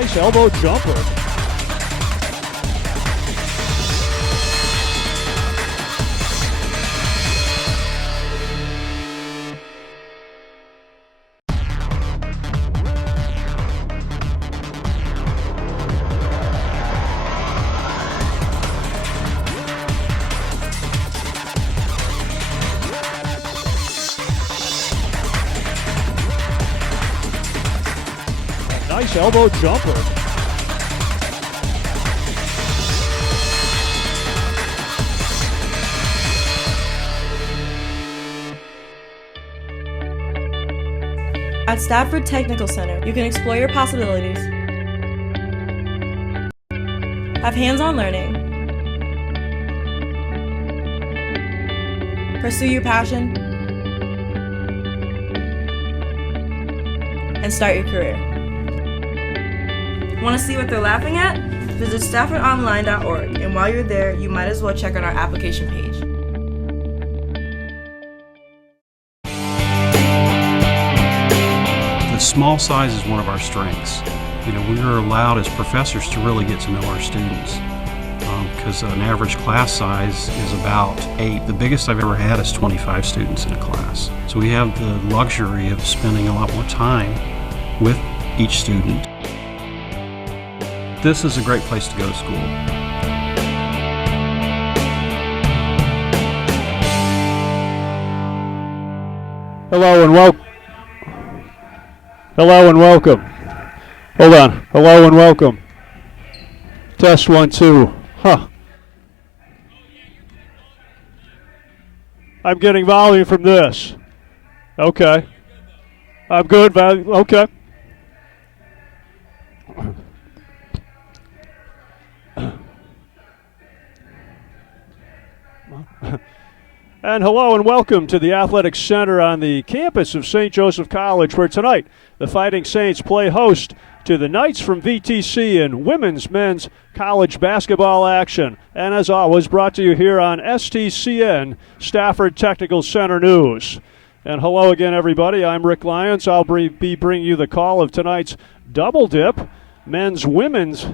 Nice elbow jumper. Nice elbow jumper. At Stafford Technical Center, you can explore your possibilities, have hands-on learning, pursue your passion, and start your career. Want to see what they're laughing at? Visit staffordonline.org, and while you're there, you might as well check out our application page. The small size is one of our strengths. We are allowed as professors to really get to know our students because an average class size is about 8. The biggest I've ever had is 25 students in a class. So we have the luxury of spending a lot more time with each student. This is a great place to go to school. Hello and welcome. Hello and welcome. Hold on. Hello and welcome. Test 1, 2. Huh. I'm getting volume from this. Okay. I'm good. Okay. And hello and welcome to the Athletic Center on the campus of St. Joseph College, where tonight the Fighting Saints play host to the Knights from VTC in women's men's college basketball action. And as always, brought to you here on STCN, Stafford Technical Center News. And hello again, everybody. I'm Rick Lyons. I'll be bringing you the call of tonight's double dip, men's-women's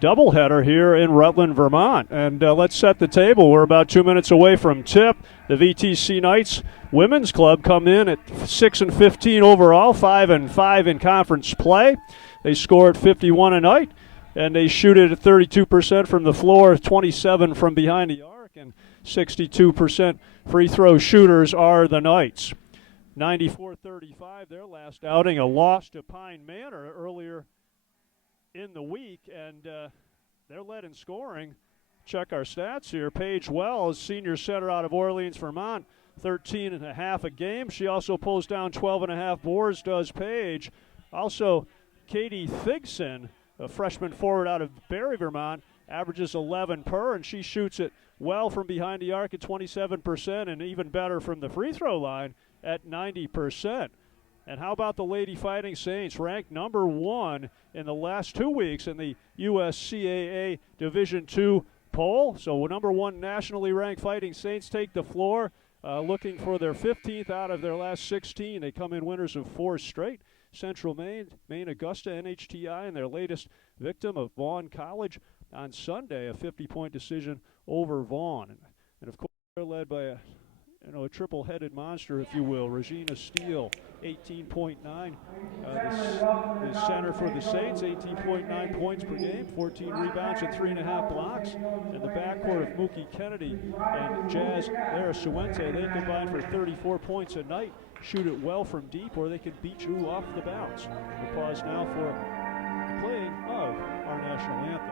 doubleheader here in Rutland, Vermont. And let's set the table. We're about 2 minutes away from tip. The VTC Knights Women's Club come in at 6-15 overall, 5-5 in conference play. They score at 51 a night, and they shoot it at 32% from the floor, 27 from behind the arc, and 62% free throw shooters are the Knights. 94-35, their last outing, a loss to Pine Manor earlier in the week, and they're led in scoring. Check our stats here. Paige Wells, senior center out of Orleans, Vermont, 13.5 a game. She also pulls down 12.5 boards, does Paige. Also, Katie Thigson, a freshman forward out of Barry, Vermont, averages 11 per, and she shoots it well from behind the arc at 27%, and even better from the free throw line at 90%. And how about the Lady Fighting Saints, ranked number 1 in the last 2 weeks in the USCAA Division II poll? So number 1 nationally ranked Fighting Saints take the floor, looking for their 15th out of their last 16. They come in winners of 4 straight. Central Maine, Augusta, NHTI, and their latest victim of Vaughn College on Sunday, a 50-point decision over Vaughn. And of course, they're led by a triple-headed monster, if you will. Regina Steele, 18.9. The center for the Saints, 18.9 points per game, 14 rebounds and 3.5 blocks. And the backcourt of Mookie Kennedy and Jazz Arasuente, they combine for 34 points a night. Shoot it well from deep, or they can beat you off the bounce. We'll pause now for playing of our national anthem.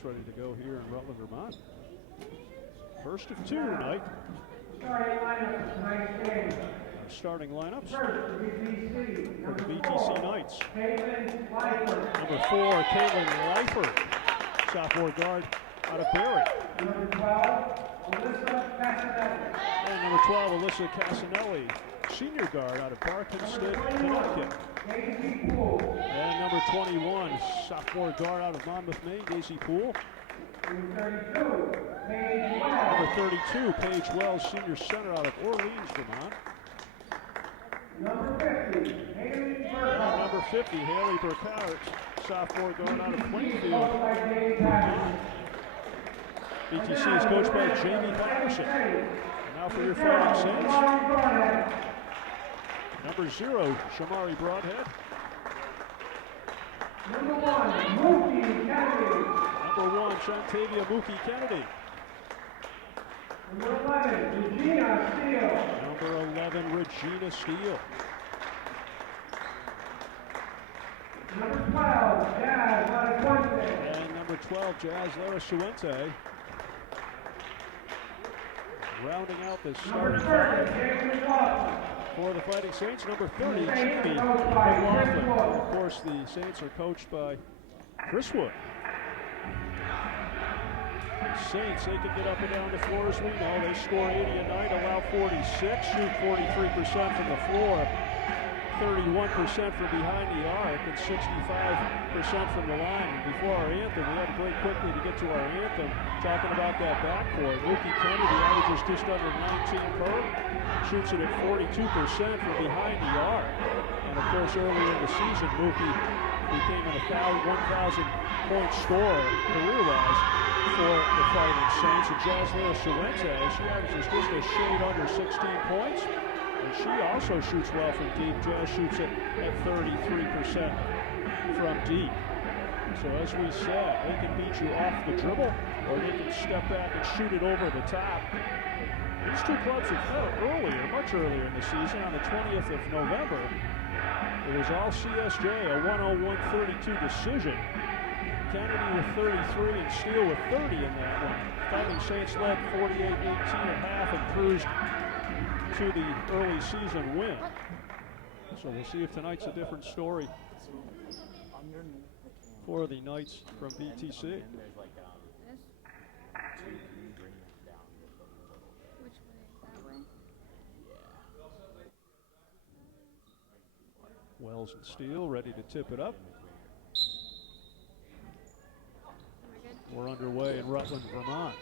Saints ready to go here in Rutland, Vermont. First of two tonight. Our starting lineups for the VTC Knights. Number 4, Caitlin Leifert, sophomore guard out of Barrie. And number 12, Alyssa Casanelli, senior guard out of Barkhamsted, Connecticut. And number 21, sophomore guard out of Monmouth, Maine, Daisy Poole. Number 32, Paige Wells, senior center out of Orleans, Vermont. And number 50, Haley Burkhart, sophomore guard out of Plainfield, Vermont. VTC is coached by Jamie Patterson. And now for your Fighting Saints. Number 0, Shamari Broadhead. Number 1, Mookie Kennedy. Number 1, Shantavia Mookie Kennedy. Number 11, Regina Steele. Number 11, Regina Steele. Number 12, Jazz Laracuente. And number 12, Jazz Lara Suente. Rounding out the starting five for the Fighting Saints, number 30, Jamie McLaughlin. Of course, the Saints are coached by Chris Wood. The Saints, they can get up and down the floor as we know. They score 80 a night, allow 46, shoot 43% from the floor, 31% from behind the arc, and 65% from the line. And before our anthem, we had to break quickly to get to our anthem, talking about that backcourt. Mookie Kennedy averages just under 19 per, shoots it at 42% from behind the arc. And of course, earlier in the season, Mookie became an 1,000-point scorer career-wise for the Fighting Saints. And Jasmine Suente, she averages just a shade under 16 points. And she also shoots well from deep. Jazz shoots it at 33% from deep. So as we said, they can beat you off the dribble, or they can step back and shoot it over the top. These two clubs have met earlier, much earlier in the season, on the 20th of November. It was all CSJ, a 101-32 decision. Kennedy with 33 and Steele with 30 in that one. Fighting Saints led 48-18 at half and cruised to the early season win. So we'll see if tonight's a different story for the Knights from VTC. Wells and Steele ready to tip it up. We're underway in Rutland, Vermont.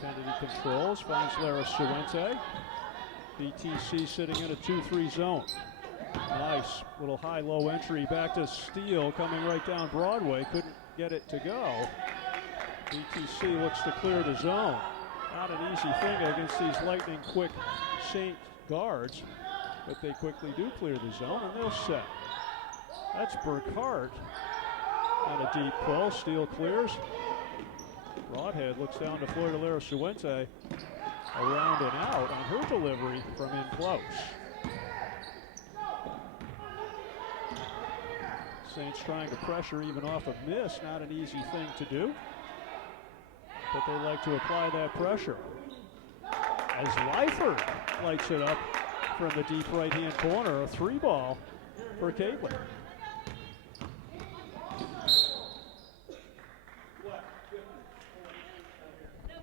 Kennedy controls, finds Lara Suente. VTC sitting in a 2-3 zone. Nice little high-low entry back to Steele, coming right down Broadway. Couldn't get it to go. VTC looks to clear the zone. Not an easy thing against these lightning-quick Saint guards, but they quickly do clear the zone, and they'll set. That's Burkhart on a deep pull. Steele clears. Broadhead looks down the floor to Lara Suente. Around and out on her delivery from in close. Saints trying to pressure even off a miss. Not an easy thing to do, but they like to apply that pressure. As Leifert lights it up from the deep right-hand corner, a 3-ball for Caitlin.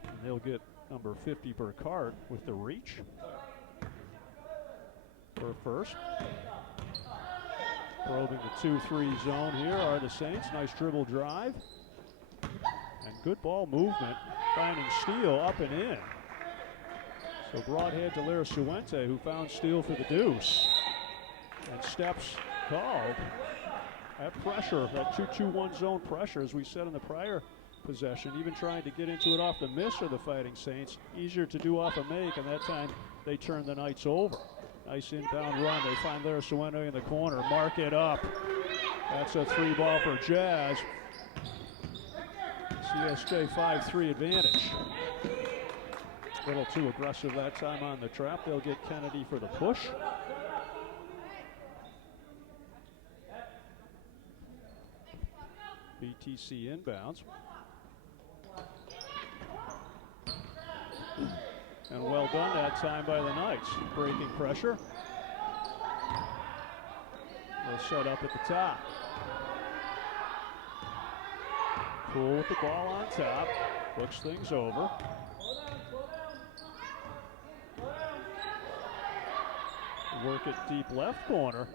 And they'll get number 50 Burkhart with the reach for first. Probing the 2-3 zone here are the Saints. Nice dribble drive. And good ball movement, finding Steele up and in. So Broadhead to Lara Suente, who found Steele for the deuce. And steps called. That pressure, that 2-2-1 zone pressure, as we said in the prior possession, even trying to get into it off the miss of the Fighting Saints. Easier to do off a make, and that time they turn the Knights over. Nice inbound run. They find Lara Suente in the corner. Mark it up. That's a 3-ball for Jazz. CSJ 5-3 advantage. A little too aggressive that time on the trap. They'll get Kennedy for the push. VTC inbounds. And well done that time by the Knights. Breaking pressure. They'll set up at the top. Poole with the ball on top. Looks things over. Work it deep left corner.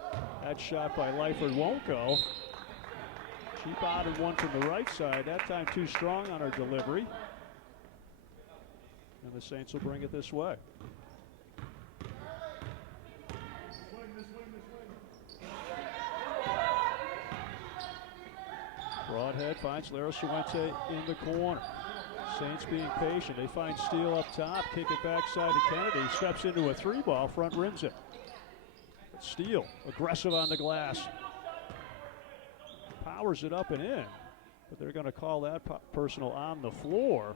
That shot by Lyford won't go. She botted one from the right side. That time too strong on her delivery. And the Saints will bring it this way. Broadhead finds Lara Suente in the corner. Saints being patient. They find Steele up top, kick it backside to Kennedy. Steps into a 3-ball, front rims it. But Steele, aggressive on the glass. Powers it up and in. But they're going to call that personal on the floor.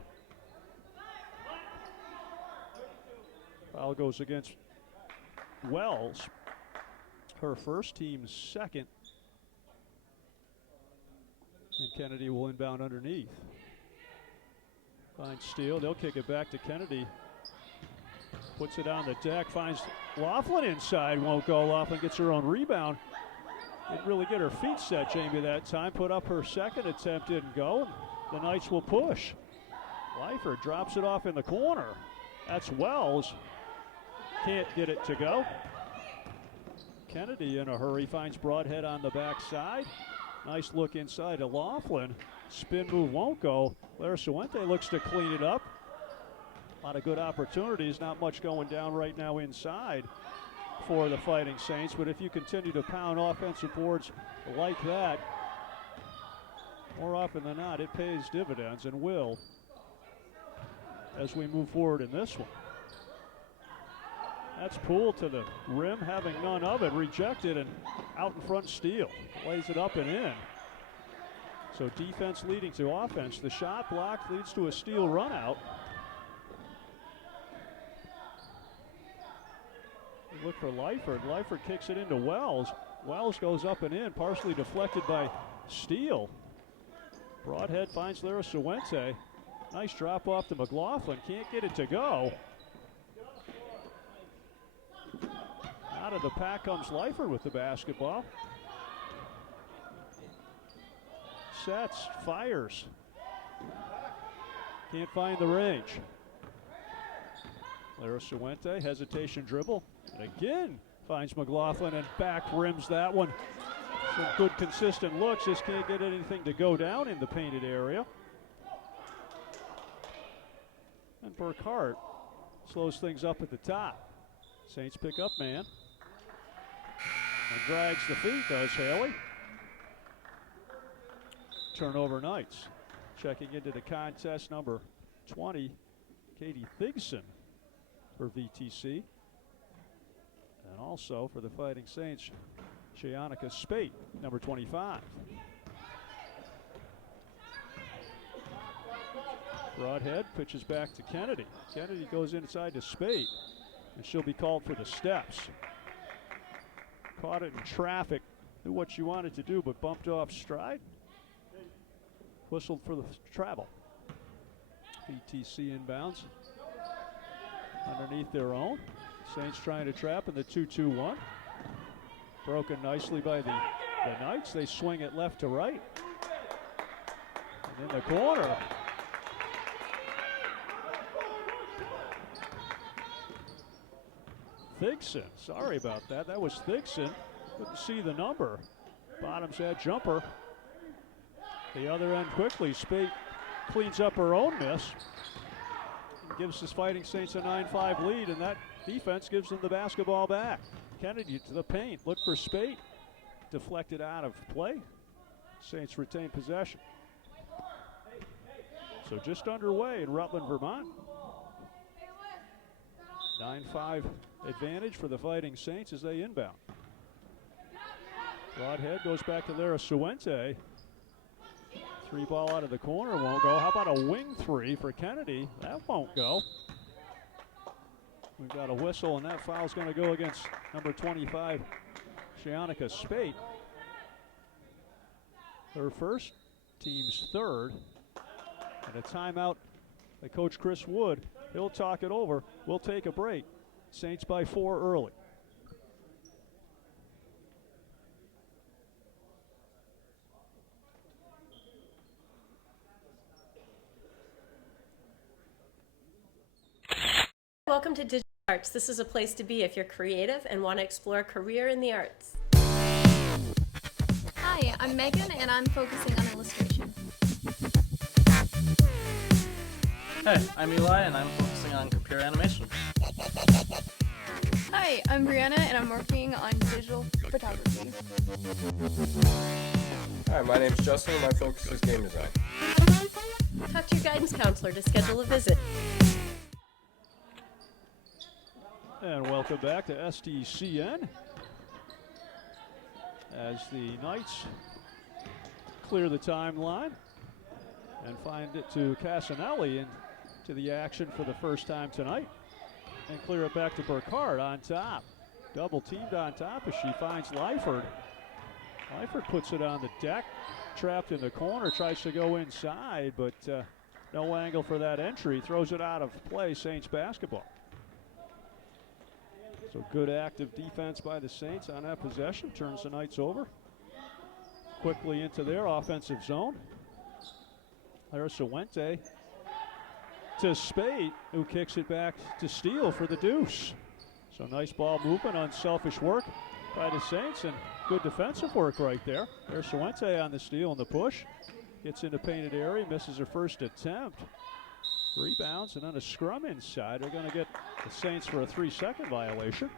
Foul goes against Wells. Her first, team's second. And Kennedy will inbound underneath. Finds Steele. They'll kick it back to Kennedy. Puts it on the deck. Finds Laughlin inside. Won't go. Laughlin gets her own rebound. Didn't really get her feet set, Jamie, that time. Put up her second attempt. Didn't go. The Knights will push. Lyford drops it off in the corner. That's Wells. Can't get it to go. Kennedy in a hurry. Finds Broadhead on the backside. Nice look inside to Laughlin. Spin move won't go. Lara Suente looks to clean it up. A lot of good opportunities. Not much going down right now inside for the Fighting Saints. But if you continue to pound offensive boards like that, more often than not, it pays dividends and will as we move forward in this one. That's Poole to the rim, having none of it. Rejected and out in front Steele. Lays it up and in. So defense leading to offense. The shot blocked leads to a Steele run out. Look for Lyford. Lyford kicks it into Wells. Wells goes up and in, partially deflected by Steele. Broadhead finds Lara Suente. Nice drop off to McLaughlin. Can't get it to go. Out of the pack comes Lyford with the basketball. Sets, fires. Can't find the range. Lara Suente, hesitation dribble. And again finds McLaughlin and back rims that one. Some good consistent looks. Just can't get anything to go down in the painted area. And Burkhart slows things up at the top. Saints pick up man. And drags the feet, does Haley. Turnover Knights. Checking into the contest, number 20, Katie Thigson for VTC. And also for the Fighting Saints, Shayonica Spate, number 25. Broadhead pitches back to Kennedy. Kennedy goes inside to Spate, and she'll be called for the steps. Caught it in traffic, knew what she wanted to do, but bumped off stride. Whistled for the travel. VTC inbounds underneath their own. Saints trying to trap in the 2-2-1. Broken nicely by the Knights. They swing it left to right. And in the corner. Thigson, sorry about that. That was Thigson. Couldn't see the number. Bottom's head jumper. The other end quickly. Spate cleans up her own miss. And gives his Fighting Saints a 9-5 lead, and that defense gives them the basketball back. Kennedy to the paint. Look for Spate. Deflected out of play. Saints retain possession. So just underway in Rutland, Vermont. 9-5 advantage for the Fighting Saints as they inbound. Broadhead goes back to Lara Suente. 3-ball out of the corner won't go. How about a wing three for Kennedy? That won't go. We've got a whistle, and that foul's going to go against number 25, Shayonica Spate. Her first, team's third. And a timeout by Coach Chris Wood. He'll talk it over. We'll take a break. Saints by 4 early. Welcome to Digital Arts. This is a place to be if you're creative and want to explore a career in the arts. Hi, I'm Megan and I'm focusing on illustration. Hey, I'm Eli and I'm focusing on computer animation. Hi, I'm Brianna and I'm working on digital photography. Hi, my name is Justin and my focus is game design. Talk to your guidance counselor to schedule a visit. And welcome back to STCN as the Knights clear the timeline and find it to Casanelli into the action for the first time tonight and clear it back to Burkhardt on top. Double teamed on top as she finds Lyford. Lyford puts it on the deck, trapped in the corner, tries to go inside, but no angle for that entry, throws it out of play, Saints basketball. So good active defense by the Saints on that possession. Turns the Knights over. Quickly into their offensive zone. There's Sawente to Spade, who kicks it back to Steele for the deuce. So nice ball movement, unselfish work by the Saints, and good defensive work right there. There's Sawente on the steal and the push. Gets into painted area, misses her first attempt. Rebounds and then a scrum inside. They're going to get the Saints for a 3-second violation.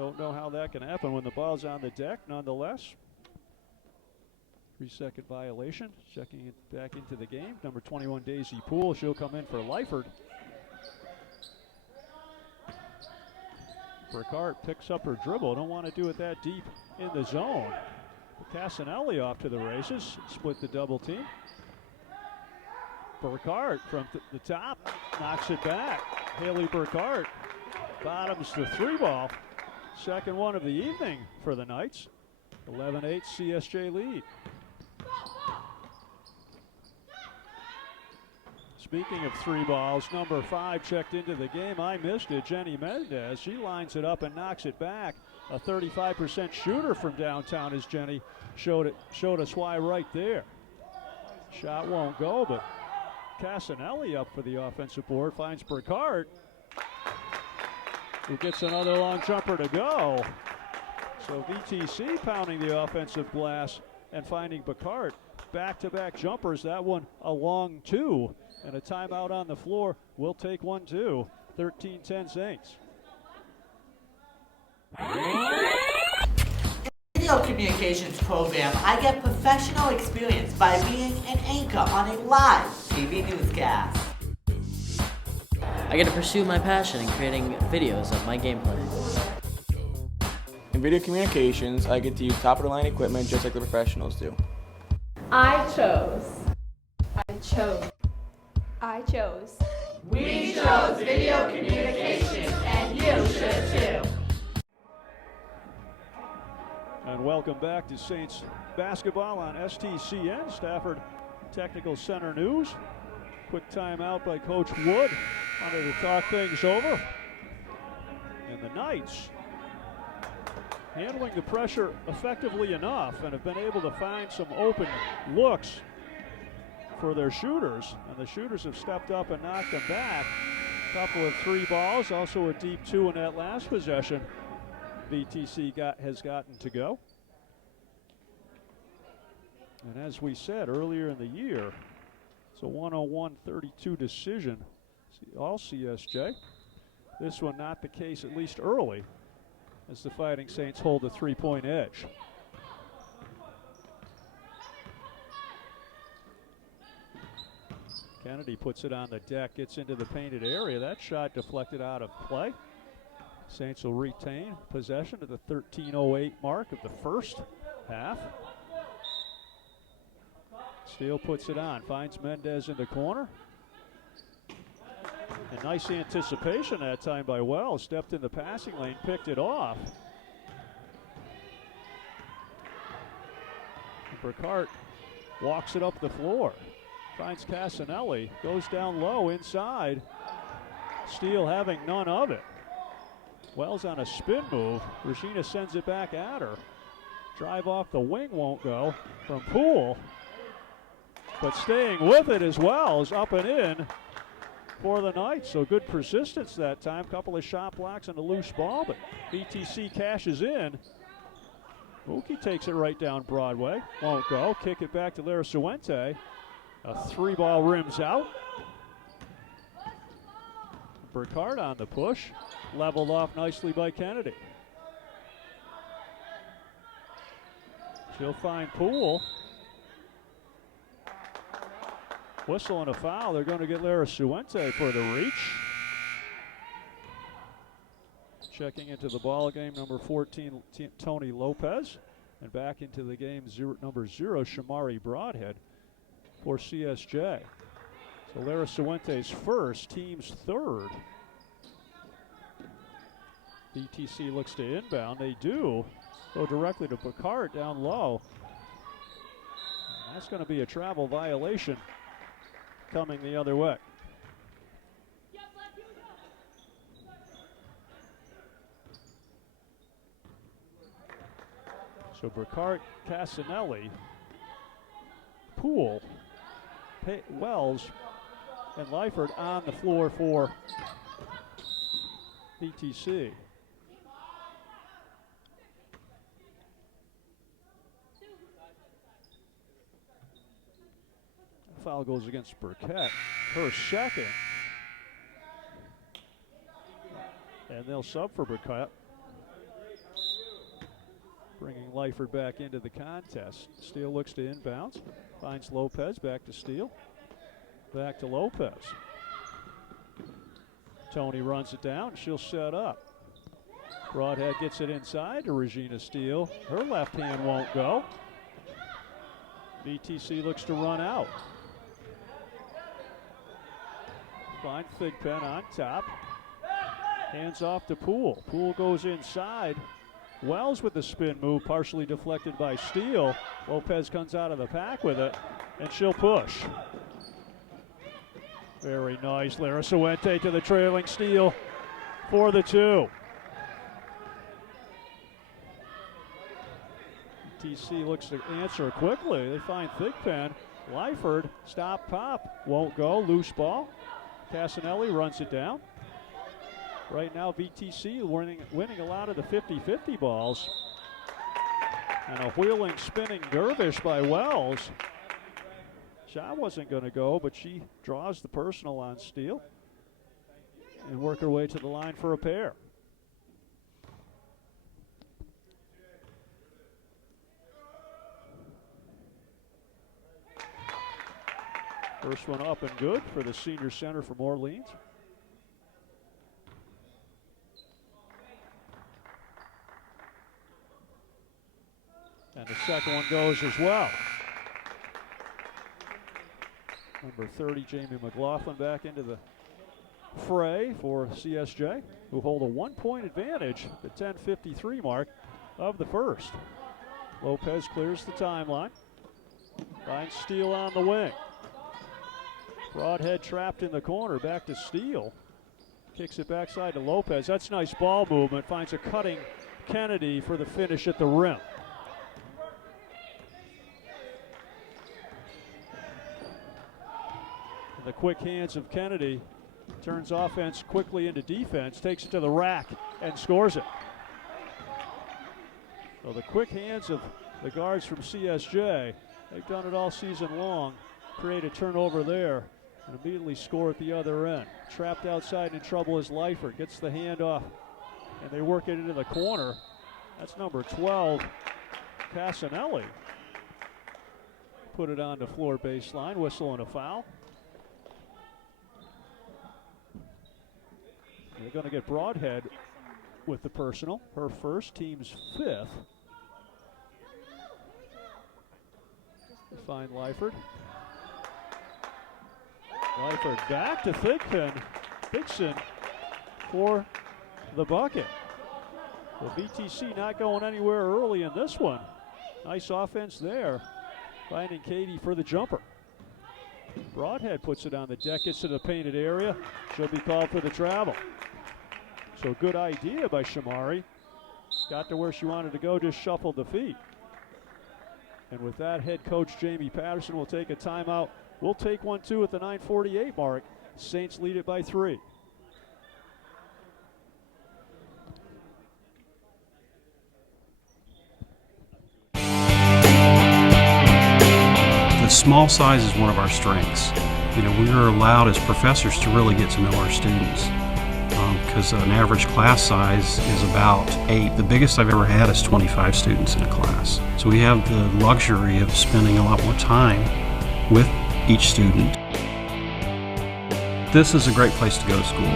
Don't know how that can happen when the ball's on the deck, nonetheless. 3-second violation. Checking it back into the game. Number 21, Daisy Poole. She'll come in for Lyford. Burkhardt picks up her dribble. Don't want to do it that deep in the zone. Casanelli off to the races. Split the double team. Burkhardt from the top knocks it back. Haley Burkhardt bottoms the 3-ball. Second one of the evening for the Knights. 11-8 CSJ lead. Speaking of 3 balls, number 5 checked into the game. I missed it. Jenny Mendez. She lines it up and knocks it back. A 35% shooter from downtown, as Jenny showed us why right there. Shot won't go, but Casanelli up for the offensive board, finds Burkhardt, who gets another long jumper to go. So VTC pounding the offensive glass and finding Burkhardt. Back-to-back jumpers, that one a long 2. And a timeout on the floor. We'll take one too. 13-10 Saints. Video communications program, I get professional experience by being an anchor on a live TV newscast. I get to pursue my passion in creating videos of my gameplay. In video communications, I get to use top-of-the-line equipment just like the professionals do. I chose. We chose video communications, and you should too. And welcome back to Saints basketball on STCN, Stafford Technical Center News. Quick timeout by Coach Wood. Wanted to talk things over. And the Knights handling the pressure effectively enough and have been able to find some open looks for their shooters. And the shooters have stepped up and knocked them back. A couple of 3 balls, also a deep 2 in that last possession. VTC has gotten to go. And as we said earlier in the year, it's a 101-32 decision, all CSJ. This one not the case, at least early, as the Fighting Saints hold a 3-point edge. Kennedy puts it on the deck, gets into the painted area. That shot deflected out of play. Saints will retain possession at the 13:08 mark of the first half. Steele puts it on, finds Mendez in the corner. And nice anticipation that time by Wells. Stepped in the passing lane, picked it off. Burkhart walks it up the floor. Finds Casanelli. Goes down low inside. Steele having none of it. Wells on a spin move. Regina sends it back at her. Drive off the wing won't go from Poole. But staying with it as Wells up and in for the Knights. So good persistence that time. Couple of shot blocks and a loose ball, but VTC cashes in. Mookie takes it right down Broadway. Won't go. Kick it back to Lara Suente. A 3-ball rims out. Burkhart on the push. Leveled off nicely by Kennedy. She'll find Poole. Whistle and a foul. They're going to get Lara Suente for the reach. Checking into the ball game, number 14, Tony Lopez. And back into the game, number 0, Shamari Broadhead for CSJ. So Lara Suente's first, team's third. VTC looks to inbound. They do. Go directly to Burkhart down low. And that's going to be a travel violation coming the other way. So Burkhart, Casanelli, Poole, Wells, and Lyford on the floor for VTC. Foul goes against Burkett, her second. And they'll sub for Burkett, bringing Lyford back into the contest. Steele looks to inbounds, finds Lopez, back to Steele, back to Lopez. Tony runs it down, she'll set up. Broadhead gets it inside to Regina Steele. Her left hand won't go. VTC looks to run out. Fine Thigpen on top. Hands off to Poole. Poole goes inside. Wells with the spin move, partially deflected by Steele. Lopez comes out of the pack with it, and she'll push. Very nice. Lara Suente to the trailing Steele for the 2. TC looks to answer quickly. They find Thigpen. Lyford, stop, pop. Won't go. Loose ball. Casanelli runs it down. Right now, VTC winning a lot of the 50-50 balls. And a wheeling, spinning dervish by Wells. Shot wasn't going to go, but she draws the personal on Steele and work her way to the line for a pair. First one up and good for the senior center from Orleans. And the second one goes as well. Number 30, Jamie McLaughlin, back into the fray for CSJ, who hold a 1-point advantage at the 10:53 mark of the first. Lopez clears the timeline. Finds Steele on the wing. Broadhead trapped in the corner, back to Steele. Kicks it backside to Lopez. That's nice ball movement. Finds a cutting Kennedy for the finish at the rim. And the quick hands of Kennedy turns offense quickly into defense, takes it to the rack and scores it. So the quick hands of the guards from CSJ, they've done it all season long. Create a turnover there and immediately score at the other end. Trapped outside in trouble is Lyford. Gets the handoff, and they work it into the corner. That's number 12, Casanelli. Put it on the floor baseline. Whistle and a foul. They're going to get Broadhead with the personal. Her first, team's 5th. They find Lyford. Lyford back to Thigpen. Dixon for the bucket. Well, VTC not going anywhere early in this one. Nice offense there finding Katie for the jumper. Broadhead puts it on the deck, gets to the painted area. She'll be called for the travel. So good idea by Shamari. Got to where she wanted to go, just shuffled the feet. And with that, head coach Jamie Patterson will take a timeout. We'll take one too at the 9:48 mark. Saints lead it by 3. The small size is one of our strengths. We are allowed as professors to really get to know our students because an average class size is about 8. The biggest I've ever had is 25 students in a class. So we have the luxury of spending a lot more time with each student. This is a great place to go to school.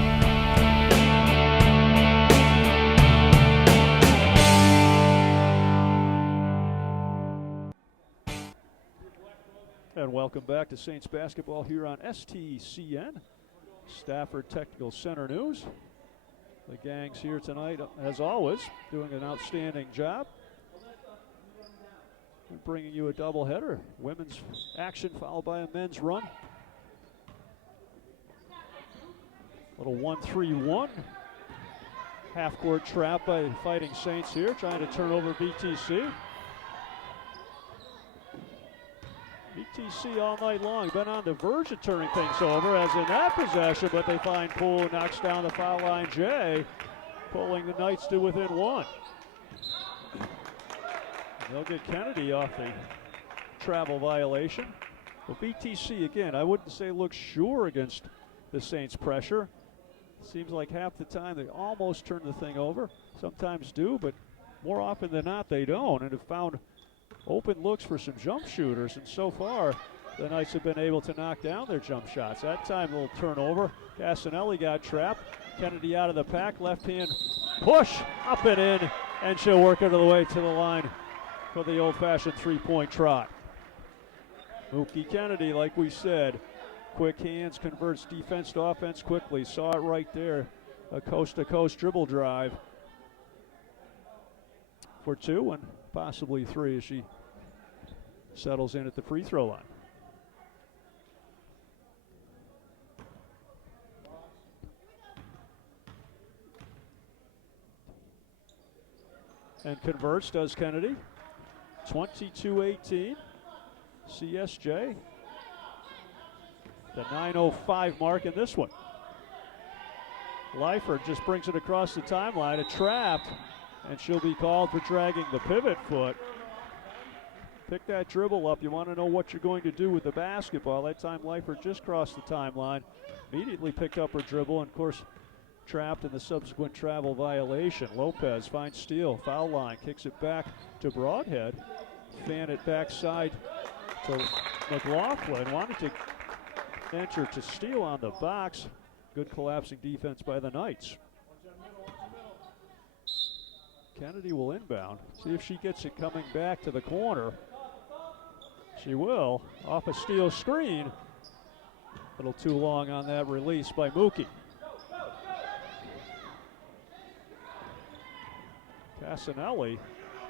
And welcome back to Saints basketball here on STCN, Stafford Technical Center News. The gang's here tonight, as always, doing an outstanding job. We're bringing you a doubleheader. Women's action followed by a men's run. Little 1-3-1. Half-court trap by Fighting Saints here, trying to turn over BTC. BTC all night long, been on the verge of turning things over, as in that possession, but they find Poole, knocks down the foul line. Jay pulling the Knights to within 1. They'll get Kennedy off the travel violation. Well, BTC, again, I wouldn't say looks sure against the Saints' pressure. Seems like half the time they almost turn the thing over. Sometimes do, but more often than not they don't, and have found open looks for some jump shooters, and so far the Knights have been able to knock down their jump shots. That time a little turnover. Casanelli got trapped. Kennedy out of the pack, left hand push, up and in, and she'll work it all the way to the line for the old-fashioned three-point try. Mookie Kennedy, like we said, quick hands, converts defense to offense quickly. Saw it right there, a coast-to-coast dribble drive for 2 and possibly 3 as she settles in at the free throw line. And converts, does Kennedy. 22-18. CSJ. The 9:05 mark in this one. Leifert just brings it across the timeline, a trap, and she'll be called for dragging the pivot foot. Pick that dribble up. You want to know what you're going to do with the basketball. That time Leifert just crossed the timeline, immediately picked up her dribble, and of course trapped in the subsequent travel violation. Lopez finds steal, foul line, kicks it back to Broadhead. Fan it backside to McLaughlin. Wanted to enter to steal on the box. Good collapsing defense by the Knights. Kennedy will inbound. See if she gets it coming back to the corner. She will. Off a steal screen. A little too long on that release by Mookie. Casanelli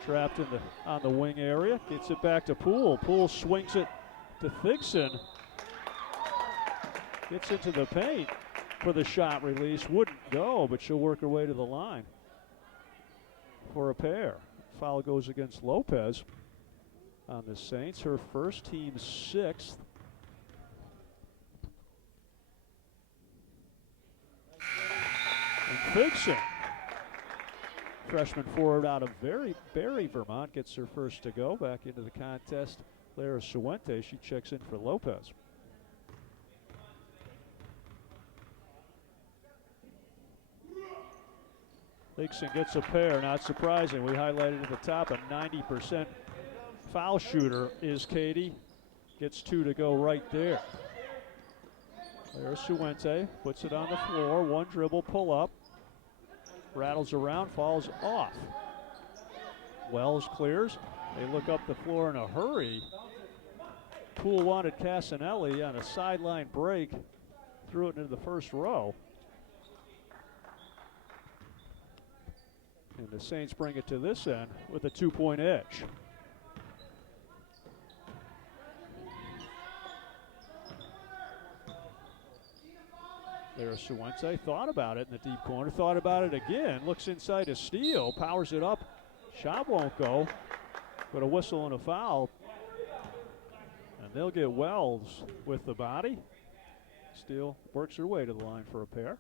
trapped in on the wing area. Gets it back to Poole. Poole swings it to Thigson. Gets into the paint for the shot release. Wouldn't go, but she'll work her way to the line for a pair. Foul goes against Lopez on the Saints. Her first, team 6th. And Thigson, freshman forward out of Barry, Vermont, gets her first to go back into the contest. Lara Suente, she checks in for Lopez. Thigson gets a pair, not surprising. We highlighted at the top a 90% foul shooter is Katie. Gets 2 to go right there. There's Suente, puts it on the floor, one dribble, pull up. Rattles around, falls off. Wells clears. They look up the floor in a hurry. Poole wanted Casanelli on a sideline break. Threw it into the first row. And the Saints bring it to this end with a 2-point edge. There's Suente, thought about it in the deep corner, thought about it again, looks inside to Steele, powers it up. Shot won't go, but a whistle and a foul. And they'll get Wells with the body. Steele works her way to the line for a pair.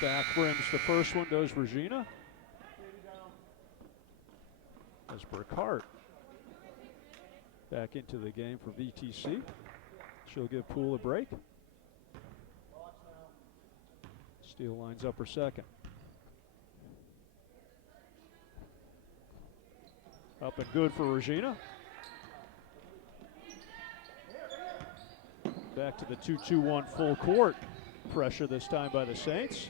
Back rims the first one, goes Regina. As Burkhart back into the game for VTC. She'll give Poole a break. Steele lines up her second. Up and good for Regina. Back to the 2-2-1 full court. Pressure this time by the Saints.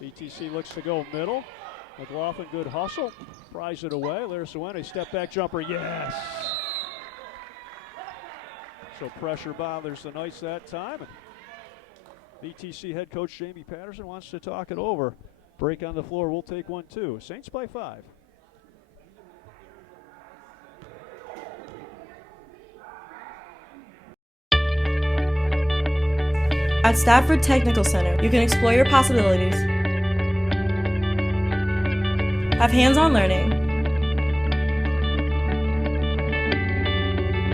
VTC looks to go middle. McLaughlin, good hustle. Pries it away. Larasuente, step back jumper. Yes! So pressure bothers the Knights that time. And VTC head coach Jamie Patterson wants to talk it over. Break on the floor. We'll take 1-2. Saints by 5. At Stafford Technical Center, you can explore your possibilities, have hands-on learning,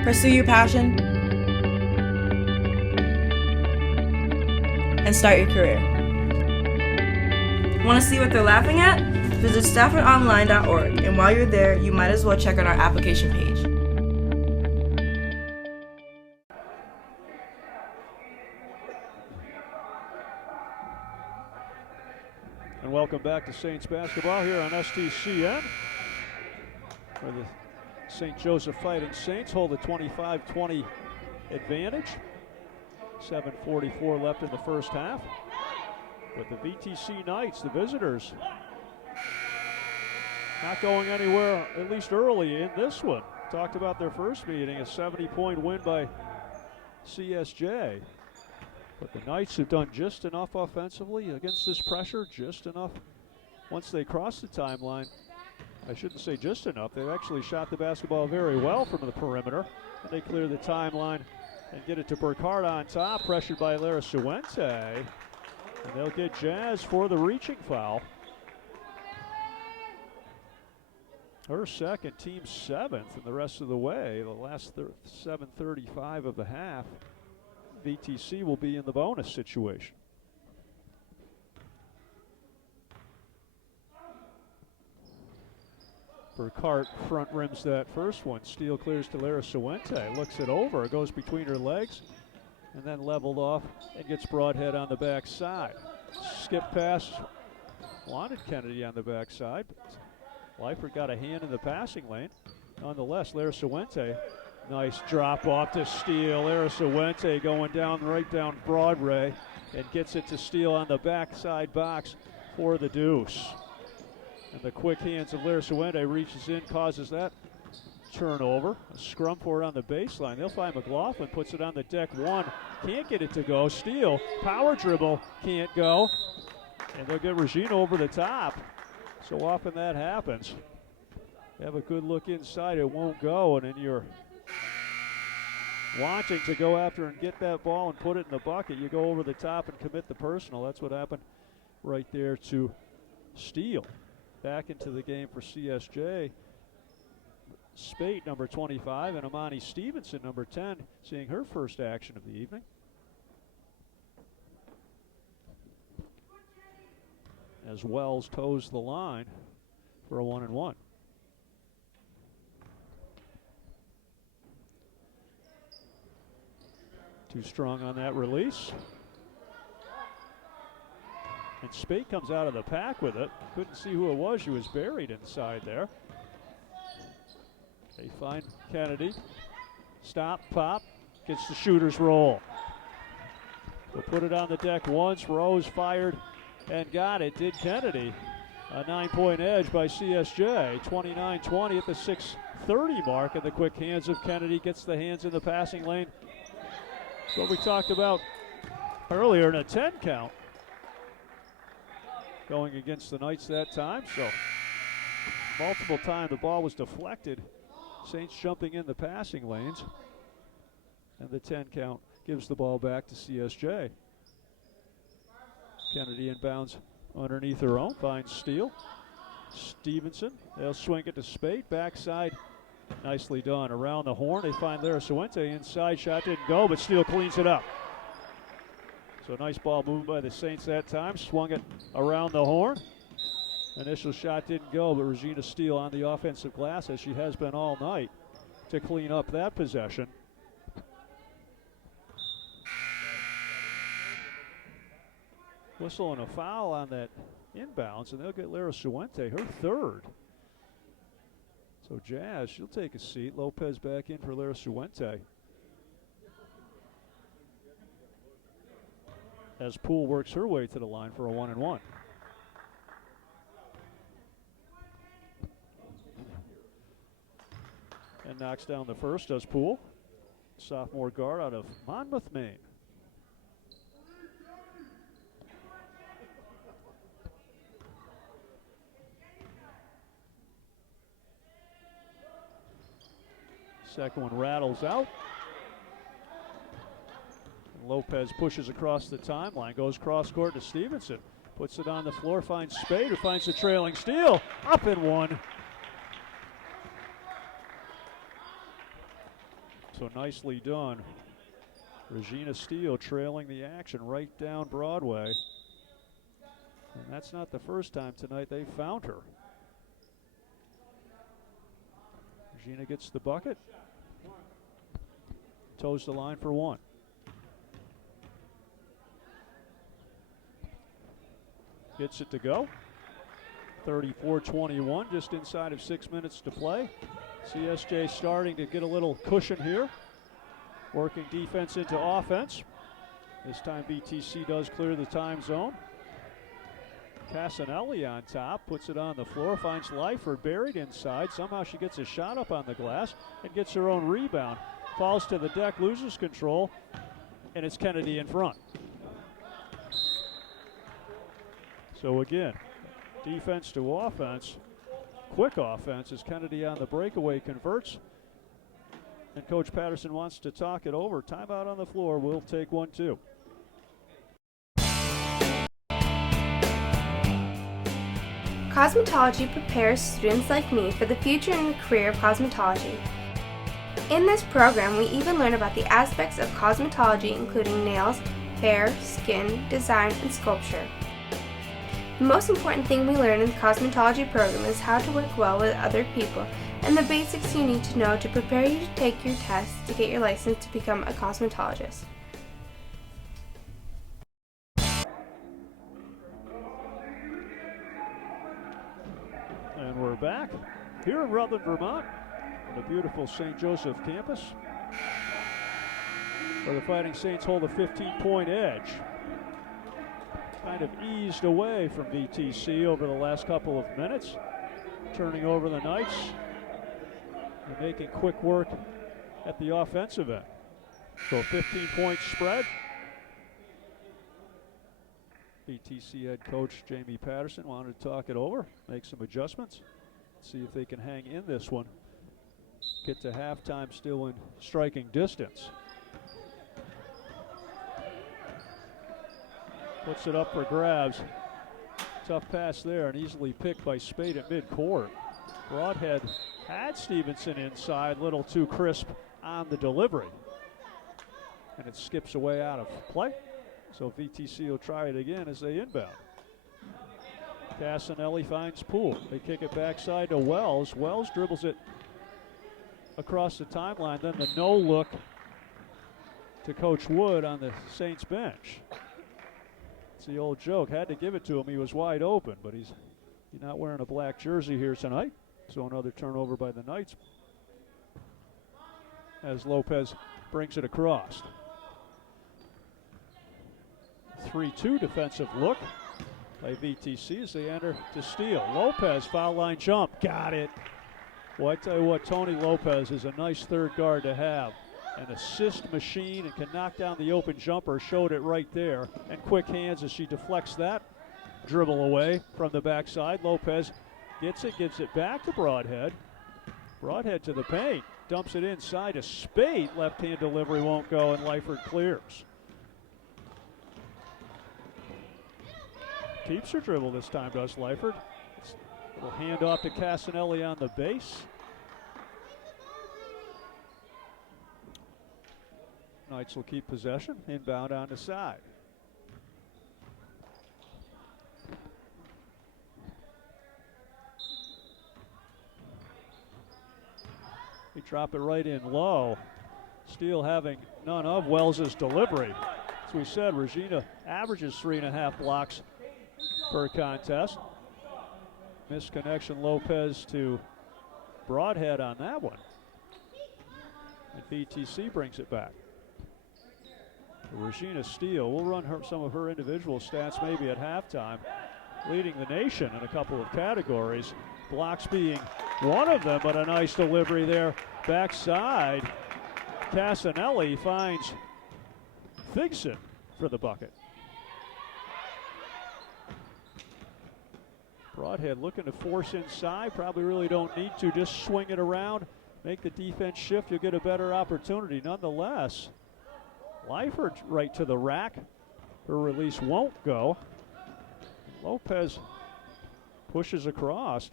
pursue your passion, and start your career. Want to see what they're laughing at? Visit StaffordOnline.org, and while you're there, you might as well check out our application page. And welcome back to Saints basketball here on STCN, where the St. Joseph Fighting Saints hold a 25-20 advantage. 7:44 left in the first half. With the VTC Knights, the visitors, not going anywhere, at least early in this one. Talked about their first meeting, a 70-point win by CSJ. But the Knights have done just enough offensively against this pressure, just enough once they cross the timeline. I shouldn't say just enough. They've actually shot the basketball very well from the perimeter. And they clear the timeline and get it to Burkhart on top, pressured by Larasuente. And they'll get Jazz for the reaching foul. Her second, team 7th, and the rest of the way. The last 7:35 of the half. VTC will be in the bonus situation. Burkhart front rims that first one. Steele clears to Larasuente, looks it over, goes between her legs, and then leveled off and gets Broadhead on the backside. Skip pass, wanted Kennedy on the backside. Leifert got a hand in the passing lane. Nonetheless, Larasuente, nice drop off to Steele. Larasuente going down right down Broadway and gets it to Steele on the backside box for the deuce. And the quick hands of Larasuente reaches in, causes that turnover. A scrum for it on the baseline. They'll find McLaughlin, puts it on the deck one. Can't get it to go. Steele, power dribble, can't go. And they'll get Regina over the top. So often that happens. You have a good look inside, it won't go, and then you're wanting to go after and get that ball and put it in the bucket. You go over the top and commit the personal. That's what happened right there to Steele. Back into the game for CSJ. Spate, number 25, and Amani Stevenson, number 10, seeing her first action of the evening. As Wells toes the line for a 1-and-1. Too strong on that release. And Spate comes out of the pack with it. Couldn't see who it was. She was buried inside there. They find Kennedy. Stop, pop, gets the shooter's roll. They'll put it on the deck once. Rose fired and got it. Did Kennedy. A 9-point edge by CSJ. 29-20 at the 6:30 mark. And the quick hands of Kennedy gets the hands in the passing lane. That's what we talked about earlier in a 10 count. Going against the Knights that time. So multiple times the ball was deflected. Saints jumping in the passing lanes. And the 10 count gives the ball back to CSJ. Kennedy inbounds underneath her own, finds Steele. Stevenson, they'll swing it to Spate, backside, nicely done. Around the horn, they find Lara Suente, inside shot didn't go, but Steele cleans it up. So nice ball moved by the Saints that time, swung it around the horn. Initial shot didn't go, but Regina Steele on the offensive glass, as she has been all night, to clean up that possession. Whistle and a foul on that inbounds, and they'll get Lara Suente, her third. So Jazz, she'll take a seat. Lopez back in for Lara Suente. As Poole works her way to the line for a 1-and-1. And knocks down the first, does Poole. Sophomore guard out of Monmouth, Maine. Second one rattles out. And Lopez pushes across the timeline, goes cross court to Stevenson. Puts it on the floor, finds Spade, who finds the trailing Steele. Up and one. So nicely done. Regina Steele trailing the action right down Broadway. And that's not the first time tonight they've found her. Regina gets the bucket. Toes the line for one. Gets it to go. 34-21, just inside of 6 minutes to play. CSJ starting to get a little cushion here. Working defense into offense. This time VTC does clear the time zone. Casanelli on top, puts it on the floor, finds Lyford buried inside. Somehow she gets a shot up on the glass and gets her own rebound. Falls to the deck, loses control, and it's Kennedy in front. So again, defense to offense, quick offense as Kennedy on the breakaway converts. And Coach Patterson wants to talk it over. Timeout on the floor, we'll take 1-2. Cosmetology prepares students like me for the future and the career of cosmetology. In this program, we even learn about the aspects of cosmetology, including nails, hair, skin, design, and sculpture. The most important thing we learn in the cosmetology program is how to work well with other people and the basics you need to know to prepare you to take your test to get your license to become a cosmetologist. And we're back here in Rutland, Vermont, on the beautiful St. Joseph campus, where the Fighting Saints hold a 15-point edge. Kind of eased away from VTC over the last couple of minutes, turning over the Knights and making quick work at the offensive end. So 15-point spread. VTC head coach Jamie Patterson wanted to talk it over, make some adjustments, see if they can hang in this one. Get to halftime still in striking distance. Puts it up for grabs. Tough pass there and easily picked by Spade at midcourt. Broadhead had Stevenson inside, little too crisp on the delivery. And it skips away out of play. So VTC will try it again as they inbound. Casanelli finds Poole. They kick it backside to Wells. Wells dribbles it across the timeline. Then the no look to Coach Wood on the Saints bench. It's the old joke. Had to give it to him. He was wide open, but he's not wearing a black jersey here tonight. So another turnover by the Knights as Lopez brings it across. 3-2 defensive look by VTC as they enter to steal. Lopez, foul line jump, got it. Well, I tell you what, Tony Lopez is a nice third guard to have. An assist machine and can knock down the open jumper, showed it right there. And quick hands as she deflects that dribble away from the backside. Lopez Gets it, gives it back to Broadhead. Broadhead to the paint. Dumps it inside to Spate. Left-hand delivery won't go, and Lyford clears. Keeps her dribble this time, does Lyford. Little handoff to Casanelli on the base. Knights will keep possession. Inbound on the side. They drop it right in low. Steele having none of Wells's delivery. As we said, Regina averages 3.5 blocks per contest. Misconnection, Lopez to Broadhead on that one. And VTC brings it back. Regina Steele will run some of her individual stats maybe at halftime, leading the nation in a couple of categories. Blocks being one of them, but a nice delivery there. Backside, Casanelli finds Thigson for the bucket. Broadhead looking to force inside. Probably really don't need to. Just swing it around, make the defense shift. You'll get a better opportunity. Nonetheless, Lyford right to the rack. Her release won't go. Lopez pushes across.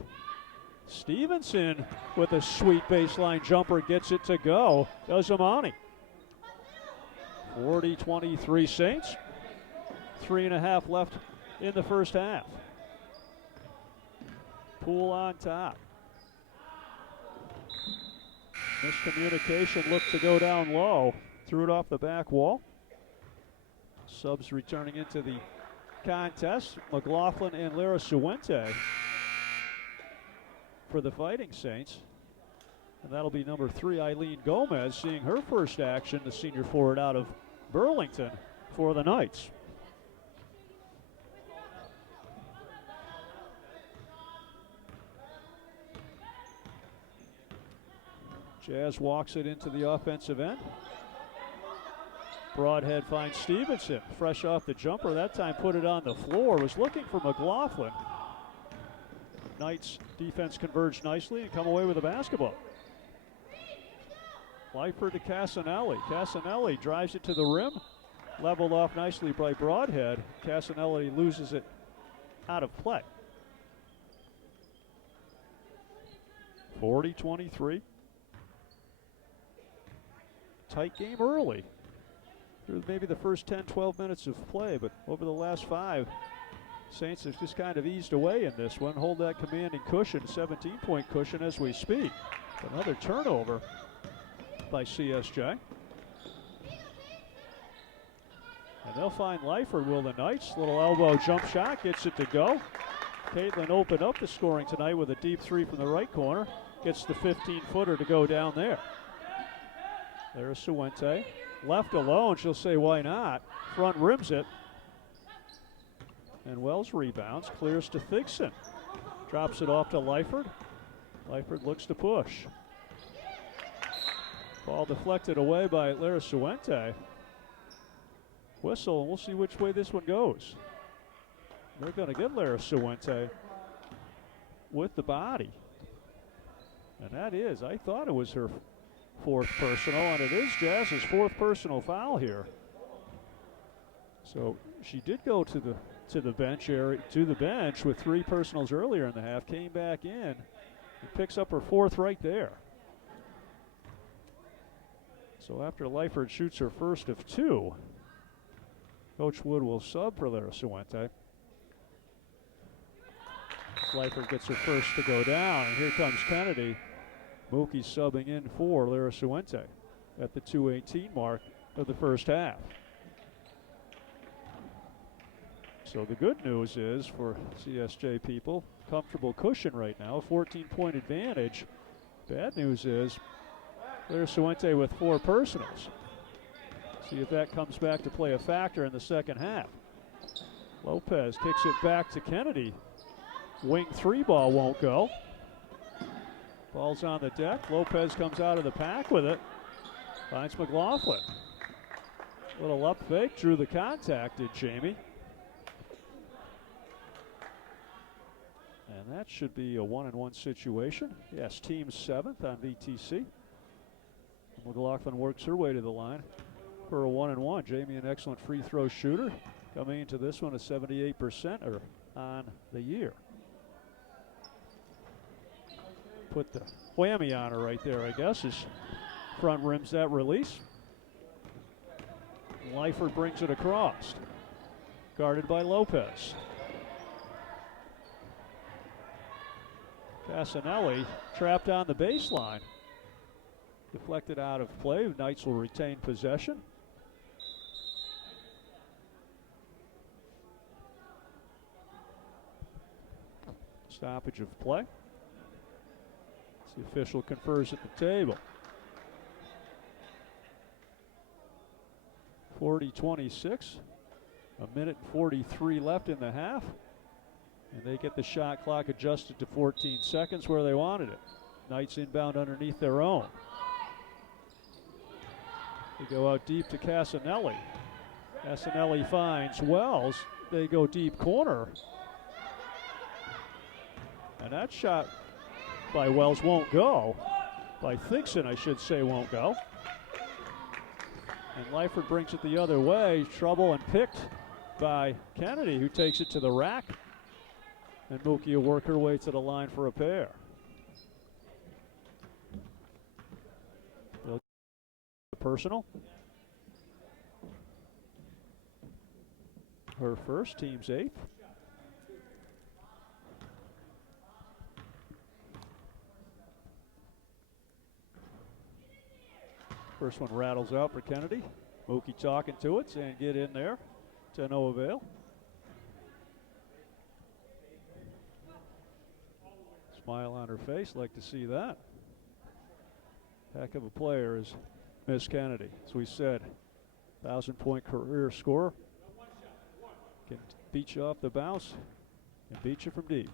Stevenson with a sweet baseline jumper gets it to go. Does Amani. 40-23 Saints. 3.5 left in the first half. Poole on top. Miscommunication, looked to go down low. Threw it off the back wall. Subs returning into the contest. McLaughlin and Lara Suente for the Fighting Saints. And that'll be number 3, Eileen Gomez, seeing her first action, the senior forward out of Burlington for the Knights. Jazz walks it into the offensive end. Broadhead finds Stevenson, fresh off the jumper. That time put it on the floor. Was looking for McLaughlin. Knights defense converged nicely and come away with a basketball. Lyford to Casanelli. Casanelli drives it to the rim. Leveled off nicely by Broadhead. Casanelli loses it out of play. 40-23. Tight game early. Through maybe the first 10, 12 minutes of play, but over the last 5, Saints have just kind of eased away in this one. Hold that commanding cushion, 17-point cushion as we speak. Another turnover by CSJ. And they'll find Lyford, will the Knights. Little elbow jump shot, gets it to go. Caitlin opened up the scoring tonight with a deep 3 from the right corner. Gets the 15-footer to go down there. There's Suente. Left alone, she'll say, why not? Front rims it. And Wells rebounds, clears to Thigson. Drops it off to Lyford. Lyford looks to push. Ball deflected away by Lara Suente. Whistle, and we'll see which way this one goes. They're going to get Lara Suente with the body. And that is, I thought it was her 4th personal, and it is Jazz's 4th personal foul here. So she did go to the bench with 3 personals earlier in the half, came back in, and picks up her 4th right there. So after Lyford shoots her first of 2, Coach Wood will sub for Lara Suente. Lyford gets her first to go down, and here comes Kennedy. Mookie subbing in for Lara Suente at the 2:18 mark of the first half. So the good news is for CSJ people, comfortable cushion right now, 14-point advantage. Bad news is Lara Suente with 4 personals. See if that comes back to play a factor in the second half. Lopez kicks it back to Kennedy. Wing 3 ball won't go. Ball's on the deck. Lopez comes out of the pack with it. Finds McLaughlin. Little up fake. Drew the contact, did Jamie. And that should be a 1-1 situation. Yes, team 7th on VTC. McLaughlin works her way to the line for a 1-1. Jamie, an excellent free throw shooter, coming into this one a 78% on the year. Put the whammy on her right there, I guess, as front rims that release. Lyford brings it across, guarded by Lopez. Casanelli trapped on the baseline. Deflected out of play. Knights will retain possession. Stoppage of play. The official confers at the table. 40-26. A minute and 43 left in the half. And they get the shot clock adjusted to 14 seconds where they wanted it. Knights inbound underneath their own. They go out deep to Casanelli. Casanelli finds Wells. They go deep corner. And that shot by Wells won't go. By Thigson, I should say, won't go. And Lyford brings it the other way. Trouble and picked by Kennedy, who takes it to the rack. And Mookie will work her way to the line for a pair. Personal. Her first, team's 8th. First one rattles out for Kennedy. Mookie talking to it, saying get in there. To no avail. Smile on her face, like to see that. Heck of a player is Miss Kennedy. As we said, 1,000-point career scorer. Can beat you off the bounce and beat you from deep.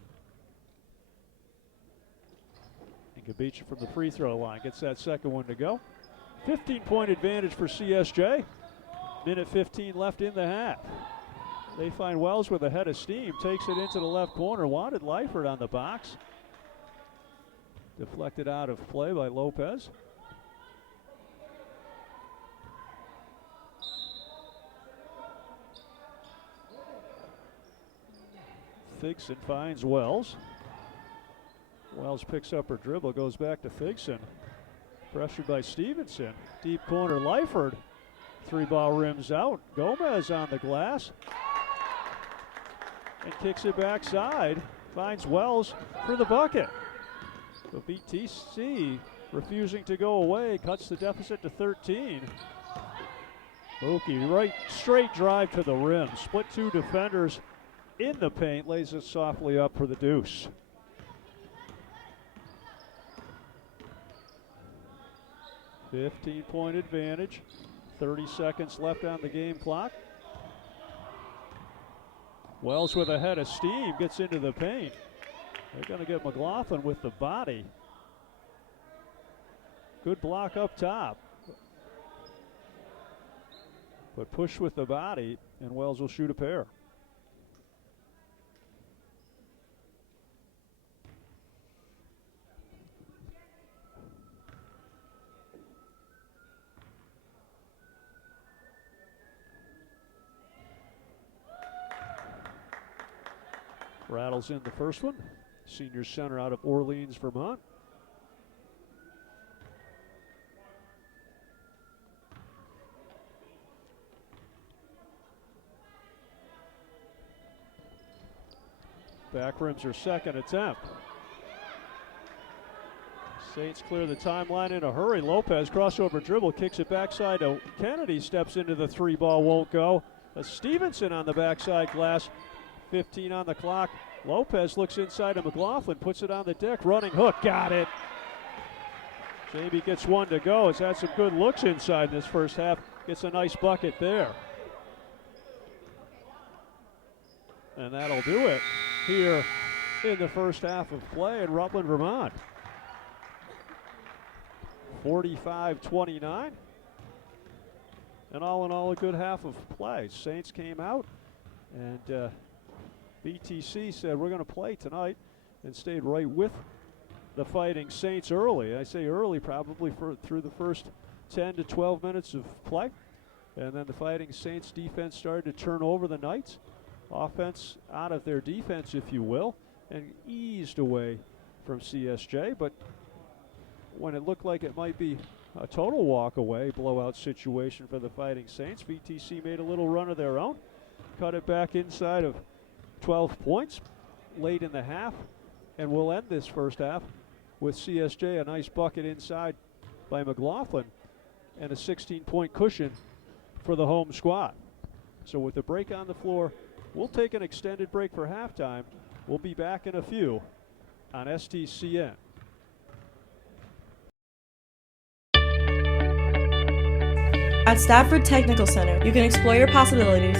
And can beat you from the free throw line. Gets that second one to go. 15-point advantage for CSJ. Minute 15 left in the half. They find Wells with a head of steam. Takes it into the left corner. Wanted Lyford on the box. Deflected out of play by Lopez. Thigson finds Wells. Wells picks up her dribble, goes back to Thigson. Pressured by Stevenson. Deep corner, Lyford. 3-ball rims out. Gomez on the glass. And kicks it backside. Finds Wells for the bucket. So VTC refusing to go away. Cuts the deficit to 13. Mookie, right straight drive to the rim. Split 2 defenders in the paint. Lays it softly up for the deuce. .15 advantage. 30 seconds left on the game clock. Wells with a head of steam gets into the paint. They're going to get McLaughlin with the body. Good block up top. But push with the body, and Wells will shoot a pair. Rattles in the first one. Senior center out of Orleans, Vermont. Back rims her second attempt. Saints clear the timeline in a hurry. Lopez crossover dribble, kicks it backside to Kennedy, steps into the 3-ball, won't go. A Stevenson on the backside glass. 15 on the clock. Lopez looks inside of McLaughlin, puts it on the deck, running hook, got it. Jamie gets one to go. Has had some good looks inside in this first half. Gets a nice bucket there. And that'll do it here in the first half of play in Rutland, Vermont. 45-29. And all in all, a good half of play. Saints came out and VTC said, we're going to play tonight. and stayed right with the Fighting Saints early. I say early, probably through the first 10 to 12 minutes of play. And then the Fighting Saints defense started to turn over the Knights. Offense out of their defense, if you will, and eased away from CSJ. But when it looked like it might be a total walk away, blowout situation for the Fighting Saints, VTC made a little run of their own, cut it back inside of 12 points late in the half, and we'll end this first half with CSJ, a nice bucket inside by McLaughlin, and a 16-point cushion for the home squad. So with the break on the floor, we'll take an extended break for halftime. We'll be back in a few on STCN. At Stafford Technical Center, you can explore your possibilities,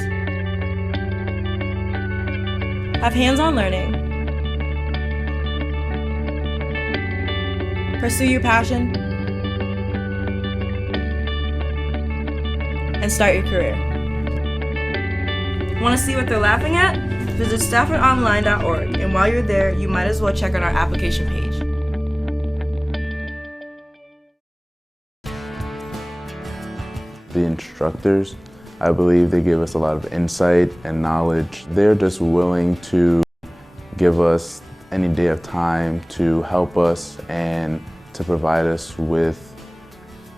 have hands-on learning, pursue your passion, and start your career. Want to see what they're laughing at? Visit StaffordOnline.org, and while you're there, you might as well check out our application page. The instructors, I believe they give us a lot of insight and knowledge. They're just willing to give us any day of time to help us and to provide us with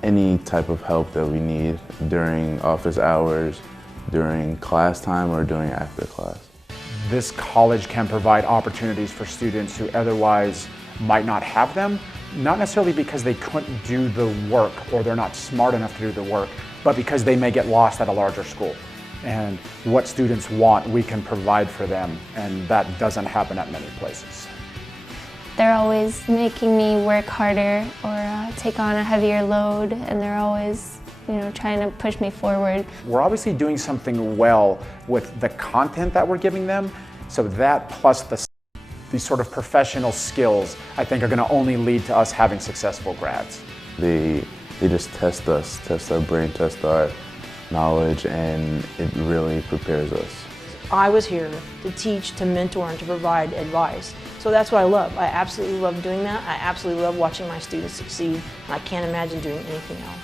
any type of help that we need during office hours, during class time, or during after class. This college can provide opportunities for students who otherwise might not have them, not necessarily because they couldn't do the work or they're not smart enough to do the work, but because they may get lost at a larger school. And what students want, we can provide for them, and that doesn't happen at many places. They're always making me work harder or take on a heavier load, and they're always, trying to push me forward. We're obviously doing something well with the content that we're giving them, so that plus these sort of professional skills, I think, are going to only lead to us having successful grads. They just test us, test our brain, test our knowledge, and it really prepares us. I was here to teach, to mentor, and to provide advice. So that's what I love. I absolutely love doing that. I absolutely love watching my students succeed, and I can't imagine doing anything else.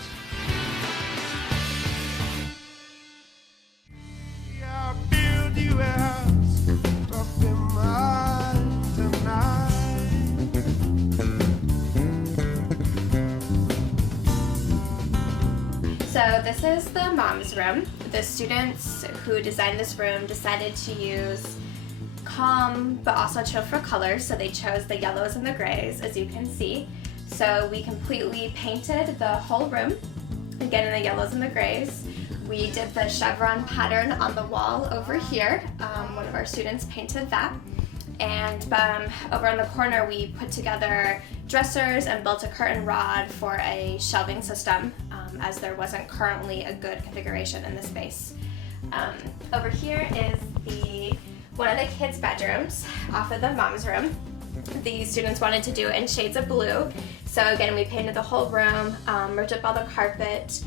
So this is the mom's room. The students who designed this room decided to use calm but also chill for colors, so they chose the yellows and the grays, as you can see. So we completely painted the whole room, again in the yellows and the grays. We did the chevron pattern on the wall over here. One of our students painted that. And over in the corner we put together dressers and built a curtain rod for a shelving system, as there wasn't currently a good configuration in the space. Over here is one of the kids' bedrooms off of the mom's room. The students wanted to do it in shades of blue. So again, we painted the whole room, ripped up all the carpet,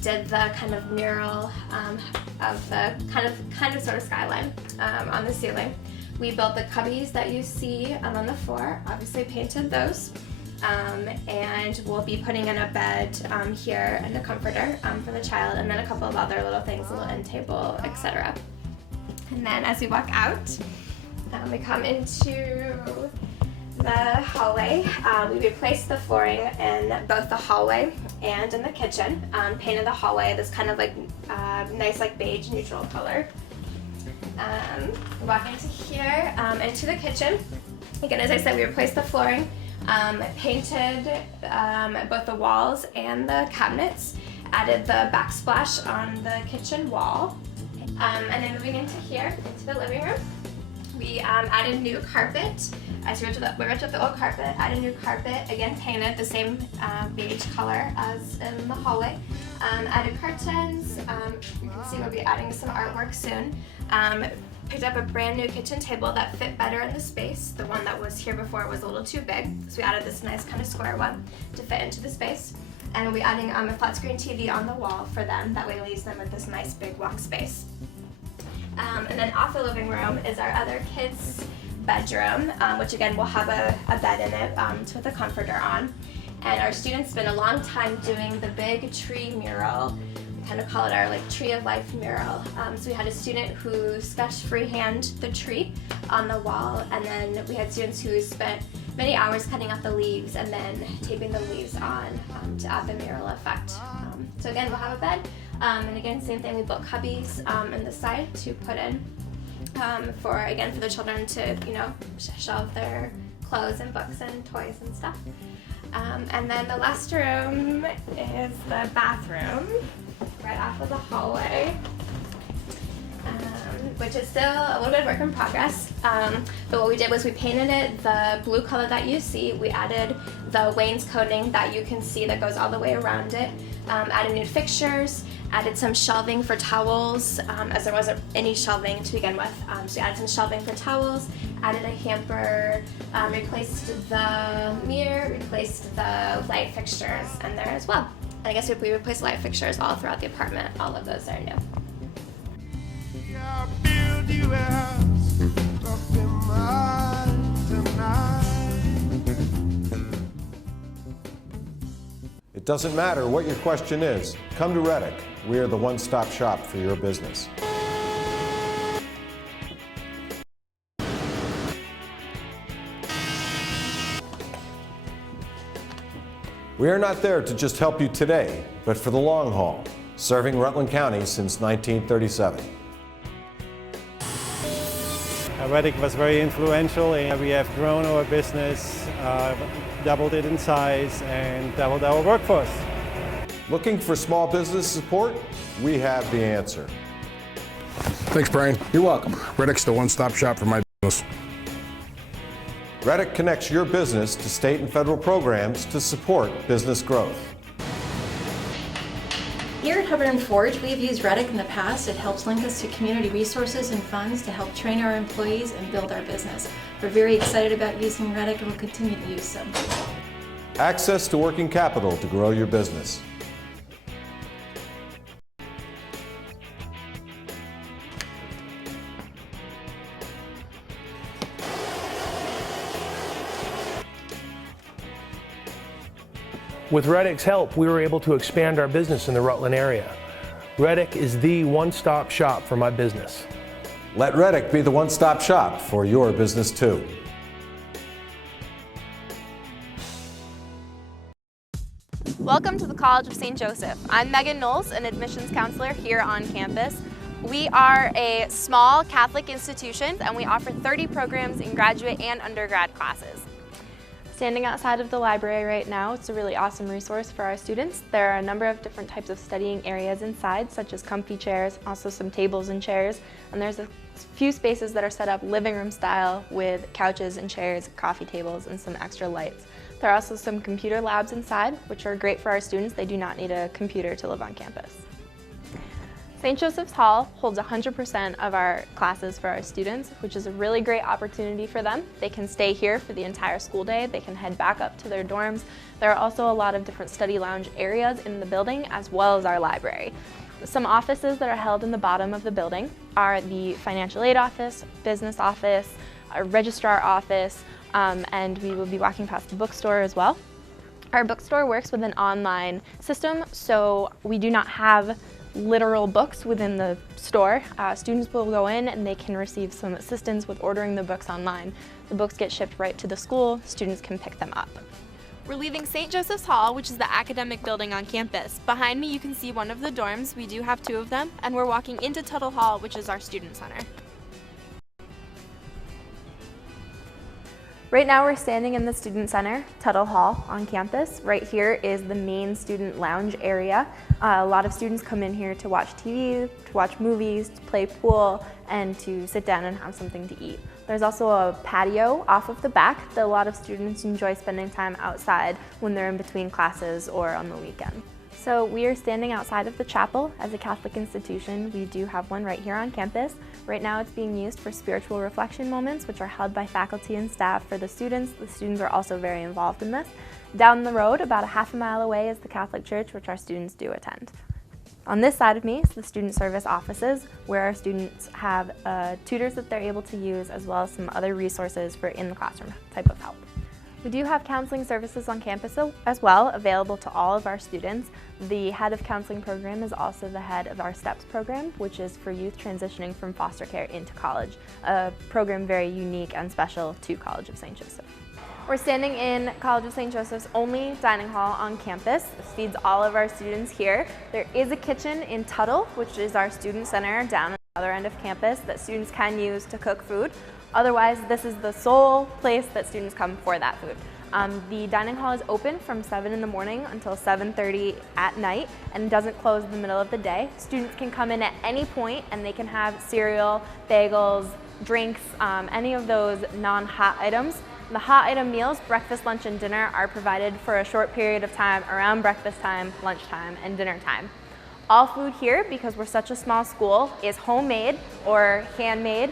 did the kind of mural of the kind of sort of skyline on the ceiling. We built the cubbies that you see on the floor, obviously painted those. And we'll be putting in a bed here and a comforter for the child, and then a couple of other little things, a little end table, etc. And then as we walk out, we come into the hallway. We replaced the flooring in both the hallway and in the kitchen. Painted the hallway this kind of like nice like beige neutral color. Walk into here, into the kitchen. Again, as I said, we replaced the flooring, painted both the walls and the cabinets, added the backsplash on the kitchen wall. And then moving into here, into the living room, we added new carpet. So we ripped up the old carpet, added new carpet, again painted the same beige color as in the hallway. Added curtains, you can see we'll be adding some artwork soon. Picked up a brand new kitchen table that fit better in the space. The one that was here before was a little too big, so we added this nice kind of square one to fit into the space. And we'll be adding a flat screen TV on the wall for them, that way it leaves them with this nice big walk space. And then off the living room is our other kids' bedroom, which again will have a bed in it with a comforter on. And our students spent a long time doing the big tree mural. We kind of call it our tree of life mural. So we had a student who sketched freehand the tree on the wall, and then we had students who spent many hours cutting out the leaves and then taping the leaves on to add the mural effect. So again, we'll have a bed, and again, same thing, we built cubbies in the side to put in for the children to, shelve their clothes and books and toys and stuff. And then the last room is the bathroom, right off of the hallway, which is still a little bit of work in progress. But what we did was we painted it the blue color that you see. We added the wainscoting that you can see that goes all the way around it. Added new fixtures, added some shelving for towels, as there wasn't any shelving to begin with. So we added some shelving for towels, added a hamper, replaced the mirror, replaced the light fixtures in there as well. And I guess if we replaced light fixtures all throughout the apartment, all of those are new. It doesn't matter what your question is. Come to Reddick. We are the one-stop shop for your business. We are not there to just help you today, but for the long haul, serving Rutland County since 1937. Reddick was very influential, and we have grown our business, doubled it in size, and doubled our workforce. Looking for small business support? We have the answer. Thanks, Brian. You're welcome. Reddick's the one-stop shop for my business. Reddick connects your business to state and federal programs to support business growth. Here at Hubbard & Forge, we've used Reddick in the past. It helps link us to community resources and funds to help train our employees and build our business. We're very excited about using Reddick and will continue to use them. Access to working capital to grow your business. With Reddick's help, we were able to expand our business in the Rutland area. Reddick is the one-stop shop for my business. Let Reddick be the one-stop shop for your business too. Welcome to the College of St. Joseph. I'm Megan Knowles, an admissions counselor here on campus. We are a small Catholic institution and we offer 30 programs in graduate and undergrad classes. Standing outside of the library right now, it's a really awesome resource for our students. There are a number of different types of studying areas inside, such as comfy chairs, also some tables and chairs, and there's a few spaces that are set up living room style with couches and chairs, coffee tables, and some extra lights. There are also some computer labs inside, which are great for our students. They do not need a computer to live on campus. St. Joseph's Hall holds 100% of our classes for our students, which is a really great opportunity for them. They can stay here for the entire school day. They can head back up to their dorms. There are also a lot of different study lounge areas in the building, as well as our library. Some offices that are held in the bottom of the building are the financial aid office, business office, a registrar office, and we will be walking past the bookstore as well. Our bookstore works with an online system, so we do not have literal books within the store. Students will go in and they can receive some assistance with ordering the books online. The books get shipped right to the school. Students can pick them up. We're leaving St. Joseph's Hall, which is the academic building on campus. Behind me you can see one of the dorms. We do have 2 of them, and we're walking into Tuttle Hall, which is our student center. Right now we're standing in the Student Center, Tuttle Hall, on campus. Right here is the main student lounge area. A lot of students come in here to watch TV, to watch movies, to play pool, and to sit down and have something to eat. There's also a patio off of the back that a lot of students enjoy spending time outside when they're in between classes or on the weekend. So we are standing outside of the chapel. As a Catholic institution, we do have one right here on campus. Right now it's being used for spiritual reflection moments, which are held by faculty and staff for the students. The students are also very involved in this. Down the road, about a half a mile away, is the Catholic Church, which our students do attend. On this side of me is the student service offices, where our students have tutors that they're able to use, as well as some other resources for in the classroom type of help. We do have counseling services on campus as well, available to all of our students. The head of counseling program is also the head of our STEPS program, which is for youth transitioning from foster care into college, a program very unique and special to College of St. Joseph. We're standing in College of St. Joseph's only dining hall on campus. This feeds all of our students here. There is a kitchen in Tuttle, which is our student center down at the other end of campus that students can use to cook food. Otherwise, this is the sole place that students come for that food. The dining hall is open from 7 in the morning until 7:30 at night and doesn't close in the middle of the day. Students can come in at any point and they can have cereal, bagels, drinks, any of those non-hot items. The hot item meals, breakfast, lunch, and dinner, are provided for a short period of time around breakfast time, lunchtime, and dinner time. All food here, because we're such a small school, is homemade or handmade.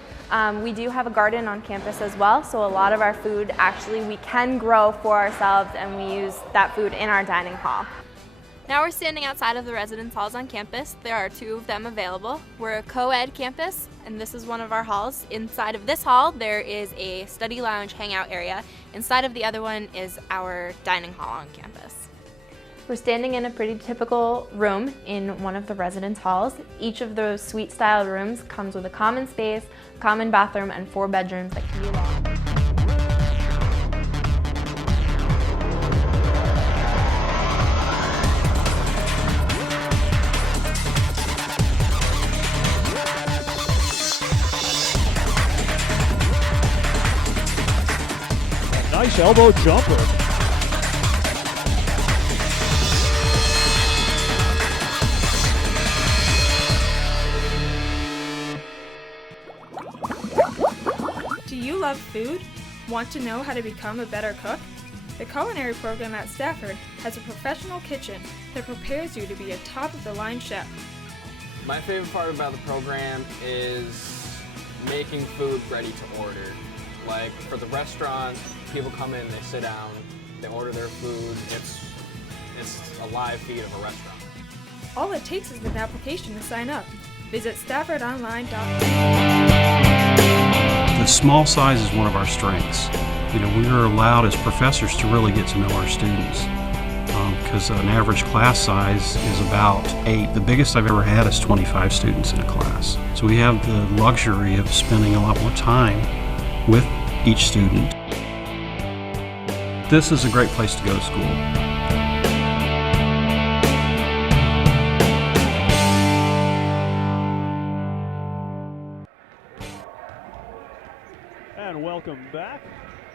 We do have a garden on campus as well, so a lot of our food actually we can grow for ourselves, and we use that food in our dining hall. Now we're standing outside of the residence halls on campus. There are 2 of them available. We're a co-ed campus, and this is one of our halls. Inside of this hall, there is a study lounge hangout area. Inside of the other one is our dining hall on campus. We're standing in a pretty typical room in one of the residence halls. Each of those suite-style rooms comes with a common space, common bathroom, and 4 bedrooms that can be locked. Nice elbow jumper. Do you love food? Want to know how to become a better cook? The culinary program at Stafford has a professional kitchen that prepares you to be a top-of-the-line chef. My favorite part about the program is making food ready to order. Like for the restaurant, people come in, they sit down, they order their food. It's a live feed of a restaurant. All it takes is an application to sign up. Visit staffordonline.org. The small size is one of our strengths. We are allowed as professors to really get to know our students because an average class size is about 8. The biggest I've ever had is 25 students in a class. So we have the luxury of spending a lot more time with each student. This is a great place to go to school. And welcome back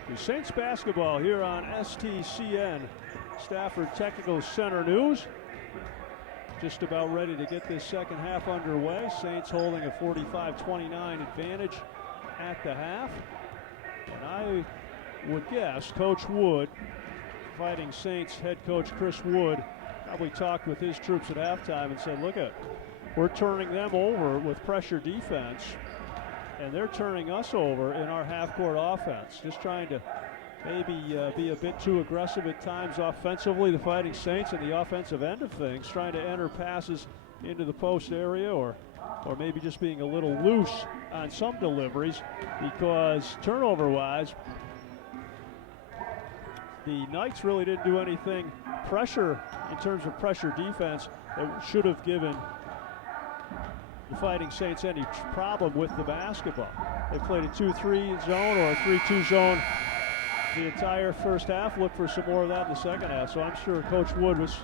to Saints basketball here on STCN, Stafford Technical Center News. Just about ready to get this second half underway. Saints holding a 45-29 advantage at the half. And I would guess Coach Wood, Fighting Saints head coach Chris Wood, probably talked with his troops at halftime and said, look, we're turning them over with pressure defense, and they're turning us over in our half-court offense. Just trying to maybe be a bit too aggressive at times offensively, the Fighting Saints, in the offensive end of things, trying to enter passes into the post area or maybe just being a little loose on some deliveries, because turnover-wise, the Knights really didn't do anything pressure in terms of pressure defense that should have given the Fighting Saints any problem with the basketball. They played a 2-3 zone or a 3-2 zone the entire first half. Look for some more of that in the second half. So I'm sure Coach Wood was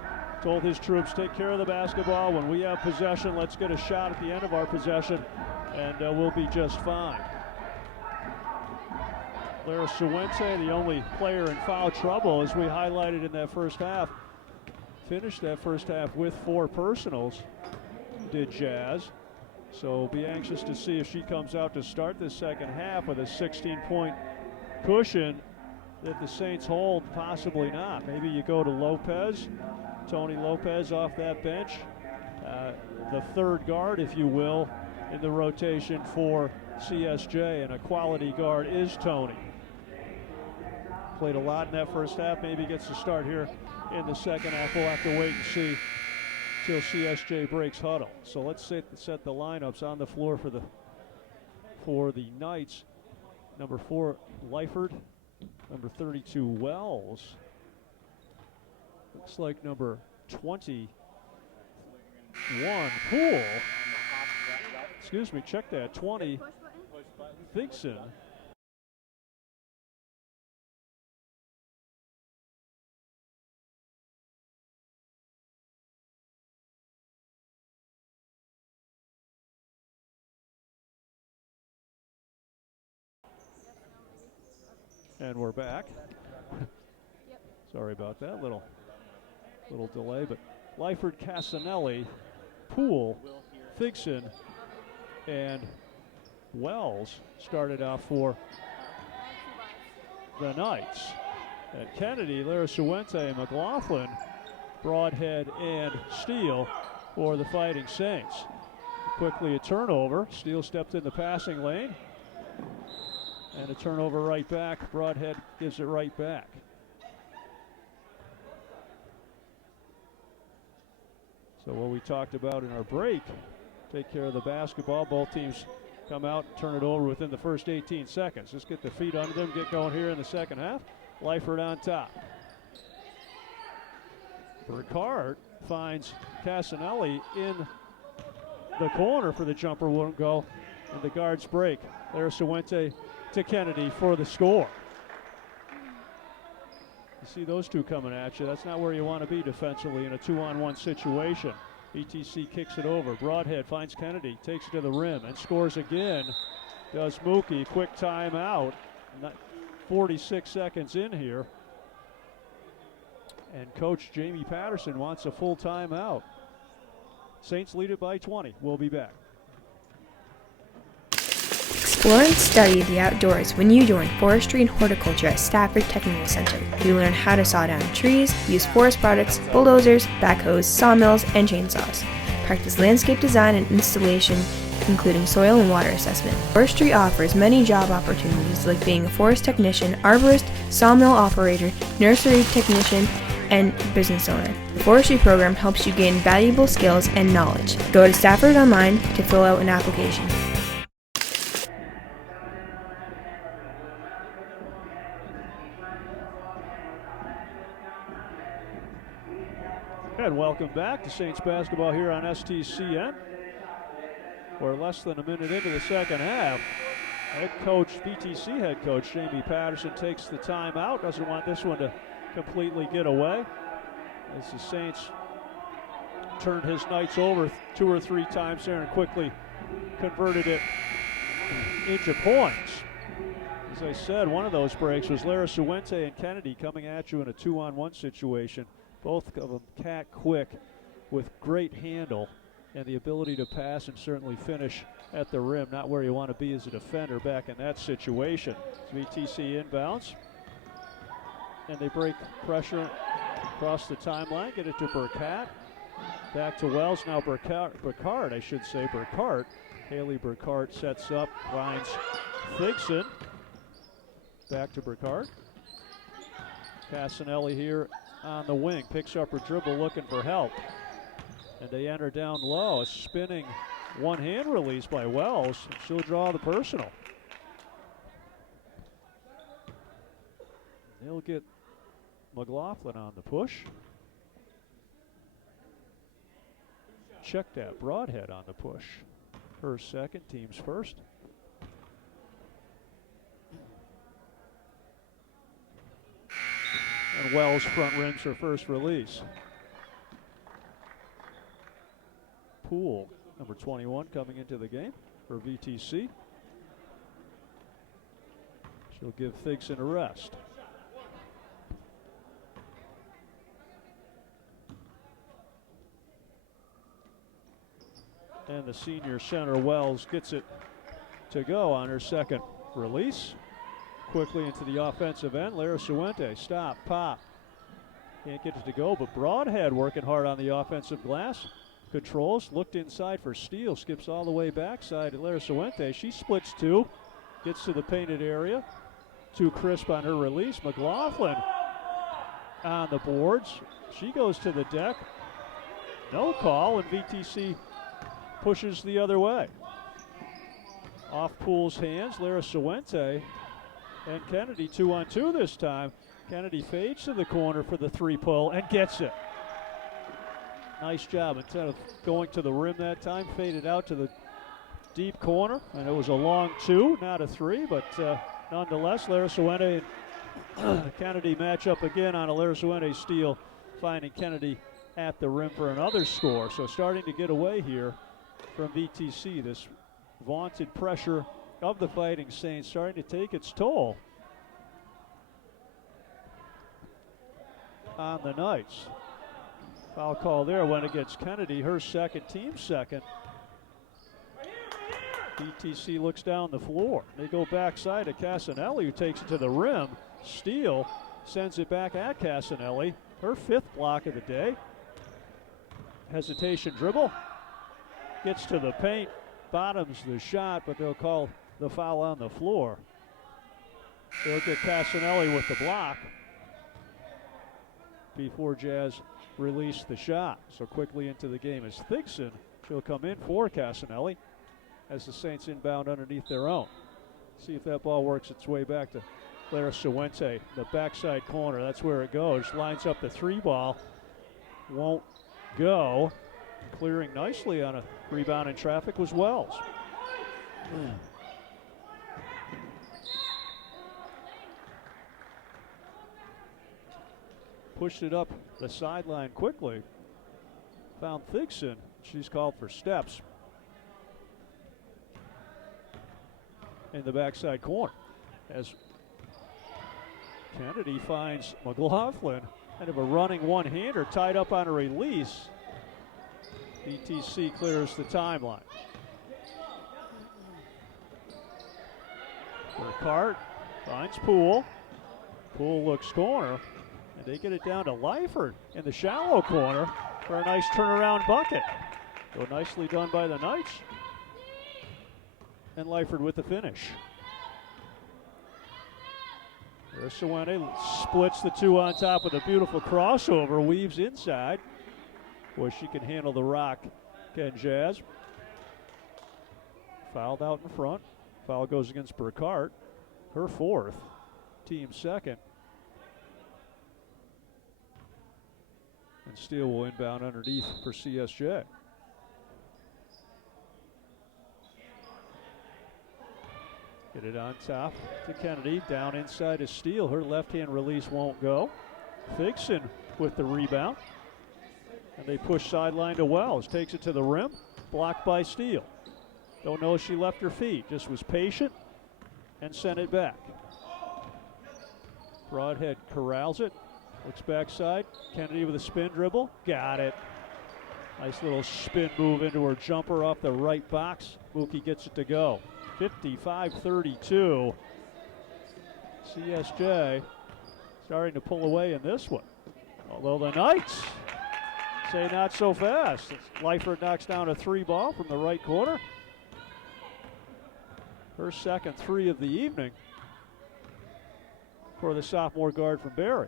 told his troops, take care of the basketball. When we have possession, let's get a shot at the end of our possession, and we'll be just fine. Lara Suwente, the only player in foul trouble, as we highlighted in that first half, finished that first half with 4 personals, did Jazz. So be anxious to see if she comes out to start this second half with a 16-point cushion that the Saints hold, possibly not. Maybe you go to Lopez, Tony Lopez off that bench, the third guard, if you will, in the rotation for CSJ, and a quality guard is Tony. Played a lot in that first half, maybe gets to start here in the second half. We'll have to wait and see till CSJ breaks huddle. So let's set the lineups on the floor for the Knights. Number 4, Lyford. Number 32, Wells. Looks like number 21, Poole. Excuse me, check that. 20, Thigson. And we're back. Sorry about that, little delay, but Lyford, Casanelli, Poole, Thigson, and Wells started out for the Knights. And Kennedy, Larasuente, McLaughlin, Broadhead, and Steele for the Fighting Saints. Quickly a turnover. Steele stepped in the passing lane. And a turnover right back. Broadhead gives it right back. So what we talked about in our break, take care of the basketball. Both teams come out and turn it over within the first 18 seconds. Let's get the feet under them, get going here in the second half. Lyford on top. Burkhart finds Casanelli in the corner for the jumper, won't go, and the guards break. Larasuente to Kennedy for the score. You see those two coming at you. That's not where you want to be defensively in a 2-on-1 situation. BTC kicks it over. Broadhead finds Kennedy, takes it to the rim, and scores again. Does Mookie. Quick timeout. 46 seconds in here. And Coach Jamie Patterson wants a full timeout. Saints lead it by 20. We'll be back. Explore and study the outdoors when you join Forestry and Horticulture at Stafford Technical Center. You learn how to saw down trees, use forest products, bulldozers, backhoes, sawmills, and chainsaws. Practice landscape design and installation, including soil and water assessment. Forestry offers many job opportunities like being a forest technician, arborist, sawmill operator, nursery technician, and business owner. The forestry program helps you gain valuable skills and knowledge. Go to Stafford Online to fill out an application. And welcome back to Saints basketball here on STCN. We're less than a minute into the second half. BTC head coach Jamie Patterson takes the timeout. Doesn't want this one to completely get away. As the Saints turned his Knights over 2 or 3 times there and quickly converted it into points. As I said, one of those breaks was Larasuente and Kennedy coming at you in a 2-on-1 situation. Both of them cat quick with great handle and the ability to pass and certainly finish at the rim. Not where you want to be as a defender back in that situation. VTC inbounds. And they break pressure across the timeline. Get it to Burkhart. Back to Wells. Now Burkhart, I should say. Burkhart. Haley Burkhart sets up. Finds Thigson. Back to Burkhart. Casanelli here on the wing, picks up her dribble looking for help. And they enter down low. A spinning one-hand release by Wells. She'll draw the personal. They'll get McLaughlin on the push. Check that. Broadhead on the push. Her second, team's first. And Wells front rims her first release. Poole, number 21, coming into the game for VTC. She'll give Thigson a rest. And the senior center, Wells, gets it to go on her second release. Quickly into the offensive end. Larasuente, stop, pop. Can't get it to go, but Broadhead working hard on the offensive glass. Controls, looked inside for Steele, skips all the way backside at Larasuente. She splits 2, gets to the painted area. Too crisp on her release. McLaughlin on the boards. She goes to the deck. No call, and VTC pushes the other way. Off Poole's hands, Lara Suente and Kennedy 2-on-2 this time. Kennedy fades to the corner for the 3-pull and gets it. Nice job. Instead of going to the rim that time, faded out to the deep corner, and it was a long 2, not a 3, but nonetheless, Lara Suente and Kennedy match up again on a Lara Suente steal, finding Kennedy at the rim for another score. So starting to get away here from VTC. This vaunted pressure of the Fighting Saints starting to take its toll on the Knights. Foul call there went against Kennedy, her second, team second. VTC looks down the floor. They go backside to Casanelli, who takes it to the rim. Steele sends it back at Casanelli, her 5th block of the day. Hesitation dribble. Gets to the paint, bottoms the shot, but they'll call the foul on the floor. They'll get Casanelli with the block before Jazz release the shot. So quickly into the game is Thigson. She'll come in for Casanelli as the Saints inbound underneath their own. See if that ball works its way back to Lara Suente, the backside corner. That's where it goes. Lines up the 3 ball. Won't go. Clearing nicely on a rebound in traffic was Wells. Pushed it up the sideline quickly. Found Thigson. She's called for steps in the backside corner as Kennedy finds McLaughlin. Kind of a running one-hander tied up on a release. VTC clears the timeline. Burkhart finds Poole. Poole looks corner, and they get it down to Lyford in the shallow corner for a nice turnaround bucket. So nicely done by the Knights. And Lyford with the finish. There's Suente, splits the 2 on top with a beautiful crossover, weaves inside. Boy, she can handle the rock, can Jazz. Fouled out in front. Foul goes against Burkhart, her 4th, team 2nd. And Steele will inbound underneath for CSJ. Get it on top to Kennedy. Down inside to Steele. Her left-hand release won't go. Thigson with the rebound. And they push sideline to Wells. Takes it to the rim. Blocked by Steele. Don't know if she left her feet. Just was patient and sent it back. Broadhead corrals it. Looks backside. Kennedy with a spin dribble. Got it. Nice little spin move into her jumper off the right box. Mookie gets it to go. 55-32. CSJ starting to pull away in this one. Although the Knights say not so fast. Lyford knocks down a 3 ball from the right corner. Her second 3 of the evening for the sophomore guard from Barry.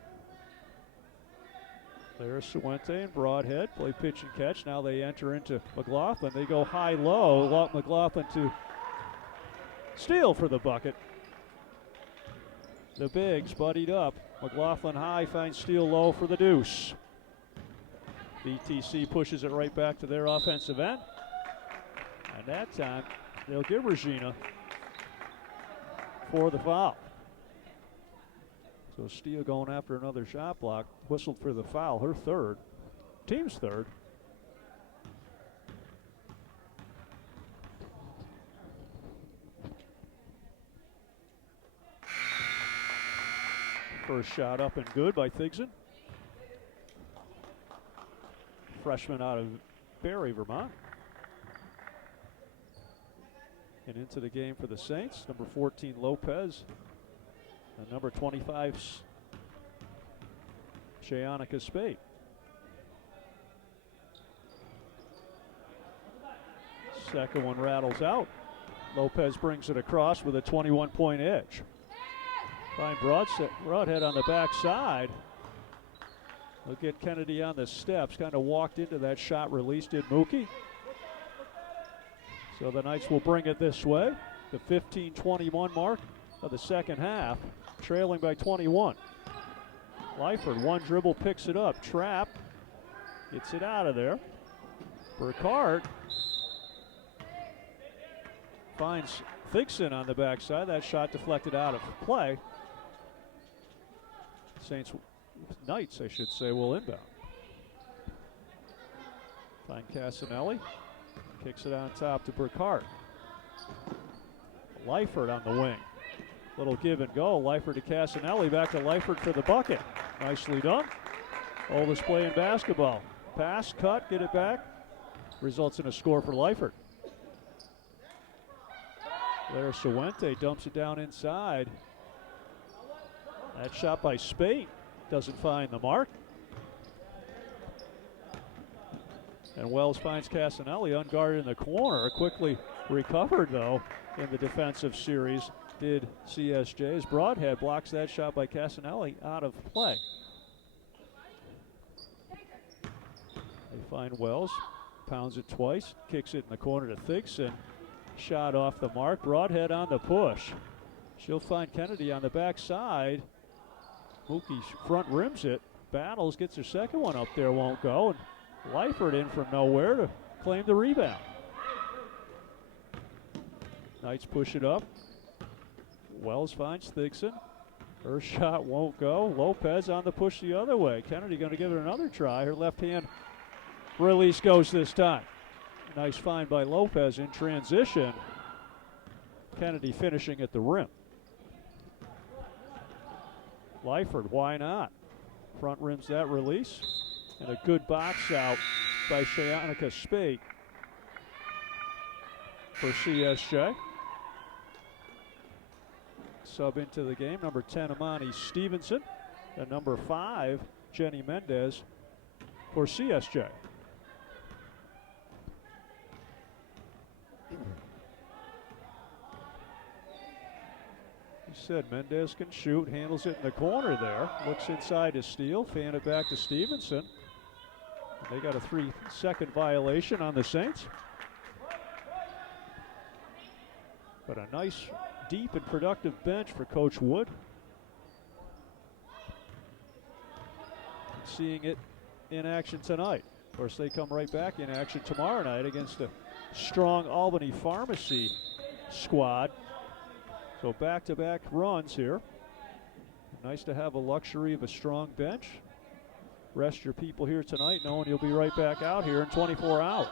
There's Suente and Broadhead. Play pitch and catch. Now they enter into McLaughlin. They go high-low. McLaughlin to Steele for the bucket. The bigs buddied up. McLaughlin high finds Steele low for the deuce. VTC pushes it right back to their offensive end. And that time, they'll give Regina for the foul. So Steele going after another shot block. Whistled for the foul, her 3rd. Team's 3rd. First shot up and good by Thigson. Freshman out of Barry, Vermont. And into the game for the Saints, number 14, Lopez. And number 25, Shayonica Spade. Second one rattles out. Lopez brings it across with a 21-point edge. Find Broadhead on the backside. They'll get Kennedy on the steps. Kind of walked into that shot, released it, Mookie. So the Knights will bring it this way. The 15-21 mark of the second half, trailing by 21. Lyford, one dribble, picks it up. Trap, gets it out of there. Burkhart finds Thigson on the backside. That shot deflected out of play. Knights, I should say, will inbound. Find Casanelli. Kicks it on top to Burkhart. Lyford on the wing. Little give and go. Lyford to Casanelli. Back to Lyford for the bucket. Nicely done. Oldest play in basketball. Pass, cut, get it back. Results in a score for Lyford. There, Suente dumps it down inside. That shot by Spate doesn't find the mark. And Wells finds Casanelli unguarded in the corner. Quickly recovered, though, in the defensive series did CSJ. As Broadhead blocks that shot by Casanelli out of play. They find Wells, pounds it twice, kicks it in the corner to Thigson. Shot off the mark. Broadhead on the push. She'll find Kennedy on the backside. Mookie front rims it. Battles, gets her second one up there, won't go. And Lyford in from nowhere to claim the rebound. Knights push it up. Wells finds Thigson. Her shot won't go. Lopez on the push the other way. Kennedy going to give it another try. Her left hand release goes this time. Nice find by Lopez in transition. Kennedy finishing at the rim. Lyford, why not? Front rims that release. And a good box out by Shayonica Spate for CSJ. Sub into the game, number 10, Amani Stevenson. And number 5, Jenny Mendez for CSJ. He said Mendez can shoot, handles it in the corner there. Looks inside to Steele, fan it back to Stevenson. And they got a 3-second violation on the Saints. But a nice, deep and productive bench for Coach Wood. Seeing it in action tonight. Of course, they come right back in action tomorrow night against a strong Albany Pharmacy squad. So back-to-back runs here. Nice to have a luxury of a strong bench. Rest your people here tonight knowing you'll be right back out here in 24 hours.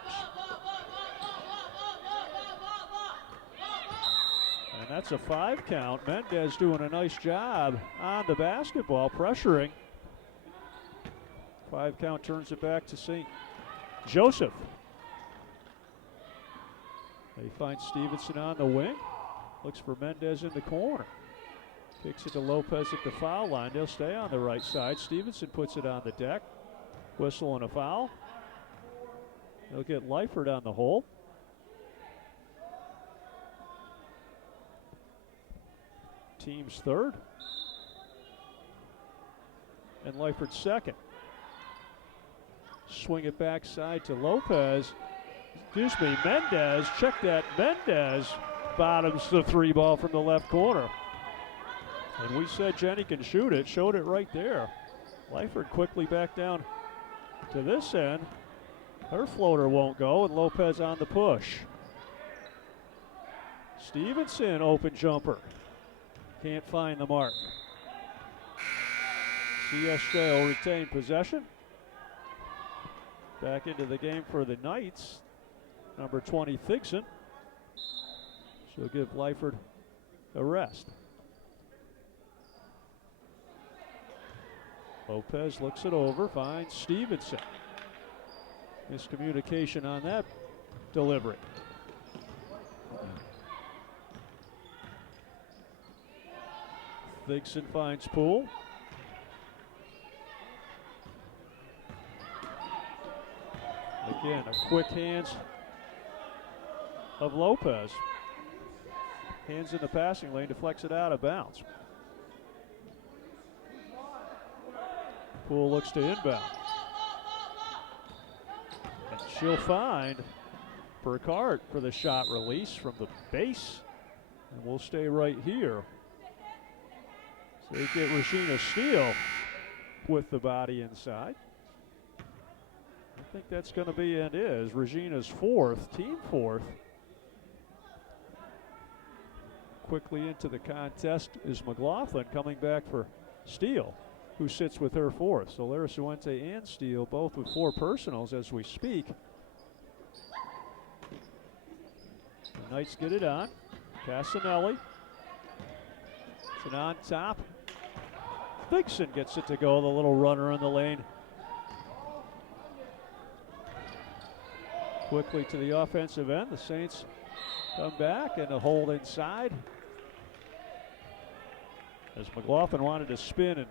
And that's a 5 count. Mendez doing a nice job on the basketball, pressuring. 5 count turns it back to St. Joseph. They find Stevenson on the wing. Looks for Mendez in the corner. Kicks it to Lopez at the foul line. They'll stay on the right side. Stevenson puts it on the deck. Whistle and a foul. They'll get Lyford on the hole. Team's third. And Lyford second. Swing it backside to Lopez. Excuse me, Mendez. Check that. Mendez bottoms the 3 ball from the left corner. And we said Jenny can shoot it. Showed it right there. Lyford quickly back down to this end. Her floater won't go, and Lopez on the push. Stevenson, open jumper. Can't find the mark. CSJ will retain possession. Back into the game for the Knights. Number 20, Thigson. She'll give Lyford a rest. Lopez looks it over, finds Stevenson. Miscommunication on that delivery. Thigson finds Poole. Again, a quick hands of Lopez. Hands in the passing lane, deflects it out of bounds. Poole looks to inbound. And she'll find Burkhart for the shot release from the base. And we'll stay right here. So they get Regina Steele with the body inside. I think that's going to be and is Regina's fourth, team fourth. Quickly into the contest is McLaughlin coming back for Steele, who sits with her fourth. So Lara Suente and Steele both with 4 personals as we speak. The Knights get it on. Casanelli. It's an on top. Thigson gets it to go, the little runner in the lane. Quickly to the offensive end. The Saints come back and a hold inside. As McLaughlin wanted to spin and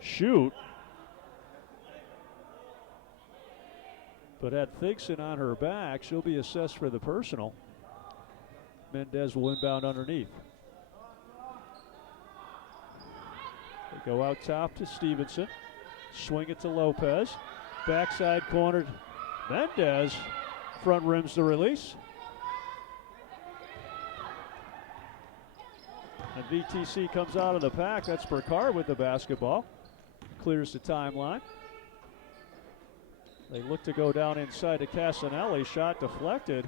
shoot, but had Thigson on her back. She'll be assessed for the personal. Mendez will inbound underneath. They go out top to Stevenson. Swing it to Lopez. Backside cornered Mendez. Front rims the release. And VTC comes out of the pack. That's Burkhart with the basketball. Clears the timeline. They look to go down inside to Casanelli. Shot deflected.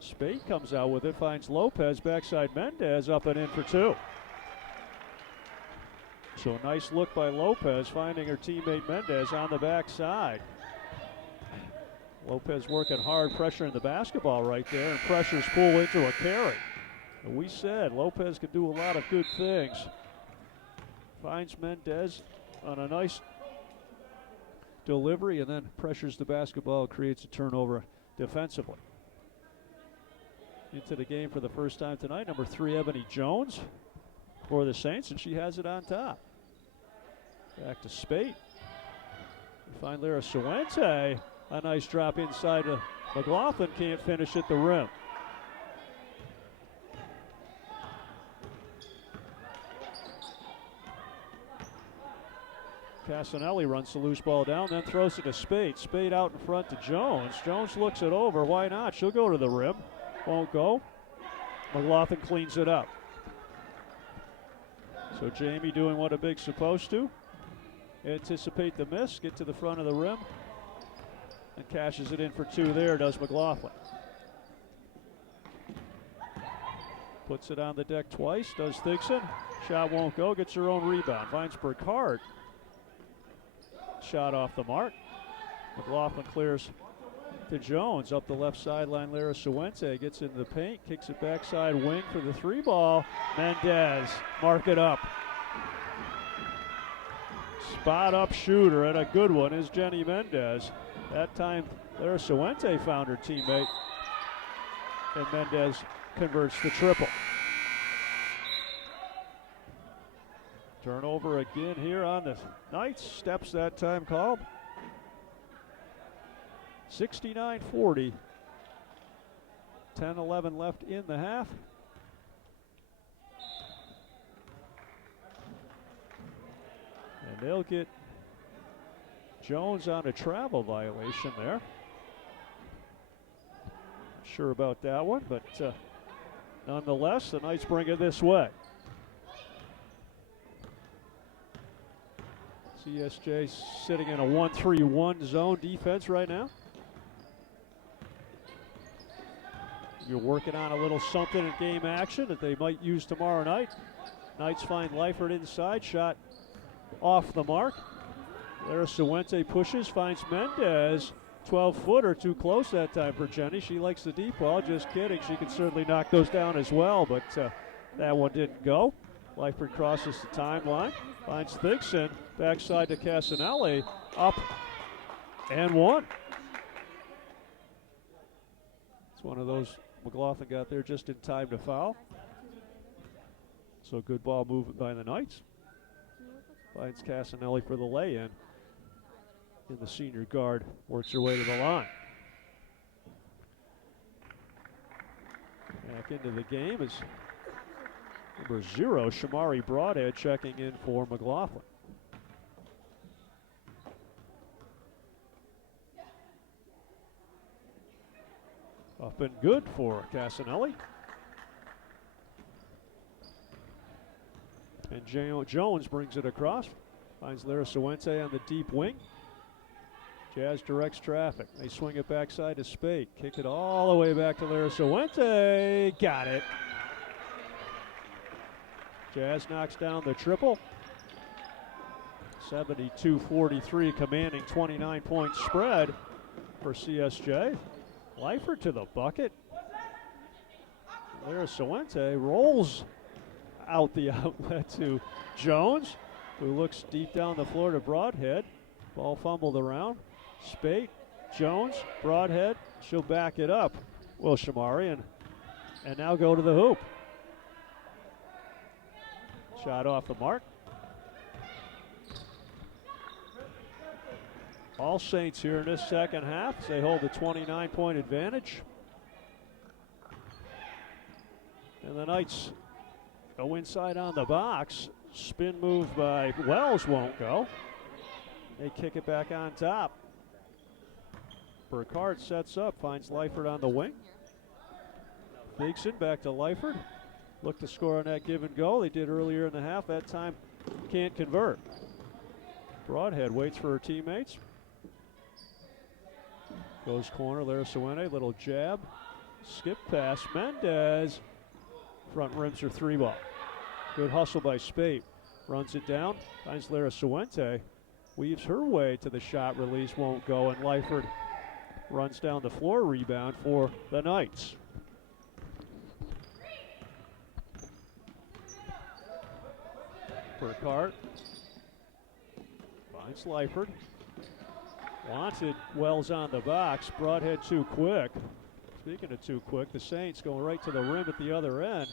Spade comes out with it, finds Lopez, backside Mendez, up and in for 2. So a nice look by Lopez, finding her teammate Mendez on the backside. Lopez working hard, pressuring the basketball right there, and pressures Poole into a carry. And we said Lopez can do a lot of good things. Finds Mendez on a nice delivery and then pressures the basketball, creates a turnover defensively. Into the game for the first time tonight, number 3, Ebony Jones for the Saints, and she has it on top. Back to Spate. We find Lara Suente. A nice drop inside to McLaughlin, can't finish at the rim. Casanelli runs the loose ball down, then throws it to Spade. Spade out in front to Jones. Jones looks it over. Why not? She'll go to the rim. Won't go. McLaughlin cleans it up. So Jamie doing what a big's supposed to. Anticipate the miss, get to the front of the rim, and cashes it in for 2 there, does McLaughlin. Puts it on the deck twice, does Thigson. Shot won't go, gets her own rebound. Finds Burkhart. Shot off the mark. McLaughlin clears to Jones up the left sideline. Lara Suente gets into the paint, kicks it backside wing for the 3 ball. Mendez, mark it up. Spot up shooter, and a good one is Jenny Mendez. That time Lara Suente found her teammate, and Mendez converts the triple. Turnover again here on the Knights. Steps that time called. 69-40. 10-11 left in the half. And they'll get Jones on a travel violation there. Not sure about that one, but nonetheless, the Knights bring it this way. CSJ sitting in a 1-3-1 zone defense right now. You're working on a little something in game action that they might use tomorrow night. Knights find Leifert inside, shot off the mark. Lara Suente pushes, finds Mendez. 12-footer, too close that time for Jenny. She likes the deep ball, just kidding. She can certainly knock those down as well, but that one didn't go. Leifert crosses the timeline, finds Thigson, backside to Casanelli, up and one. It's one of those McLaughlin got there just in time to foul. So good ball movement by the Knights. Finds Casanelli for the lay-in. And the senior guard works her way to the line. Back into the game is number 0, Shamari Broadhead, checking in for McLaughlin. Up and good for Casanelli. And Jones brings it across. Finds Lara Suente on the deep wing. Jazz directs traffic. They swing it backside to Spade. Kick it all the way back to Lara Suente. Got it. Jazz knocks down the triple. 72-43, commanding 29-point spread for CSJ. Leifert to the bucket. Lara Suente rolls out the outlet to Jones, who looks deep down the floor to Broadhead. Ball fumbled around. Spate, Jones, Broadhead. She'll back it up, Will Shamari, and now go to the hoop. Shot off the mark. All Saints here in this second half. They hold a 29-point advantage. And the Knights go inside on the box. Spin move by Wells won't go. They kick it back on top. Burkhardt sets up, finds Leifert on the wing. Bigson back to Leifert. Look to score on that give and go. They did earlier in the half. That time can't convert. Broadhead waits for her teammates. Goes corner, Lara Suente, little jab. Skip pass, Mendez. Front rims her three ball. Good hustle by Spate. Runs it down, finds Lara Suente. Weaves her way to the shot release, won't go, and Leifert runs down the floor, rebound for the Knights. Burkhardt finds Leifert. Wanted Wells on the box. Broadhead too quick. Speaking of too quick, the Saints going right to the rim at the other end.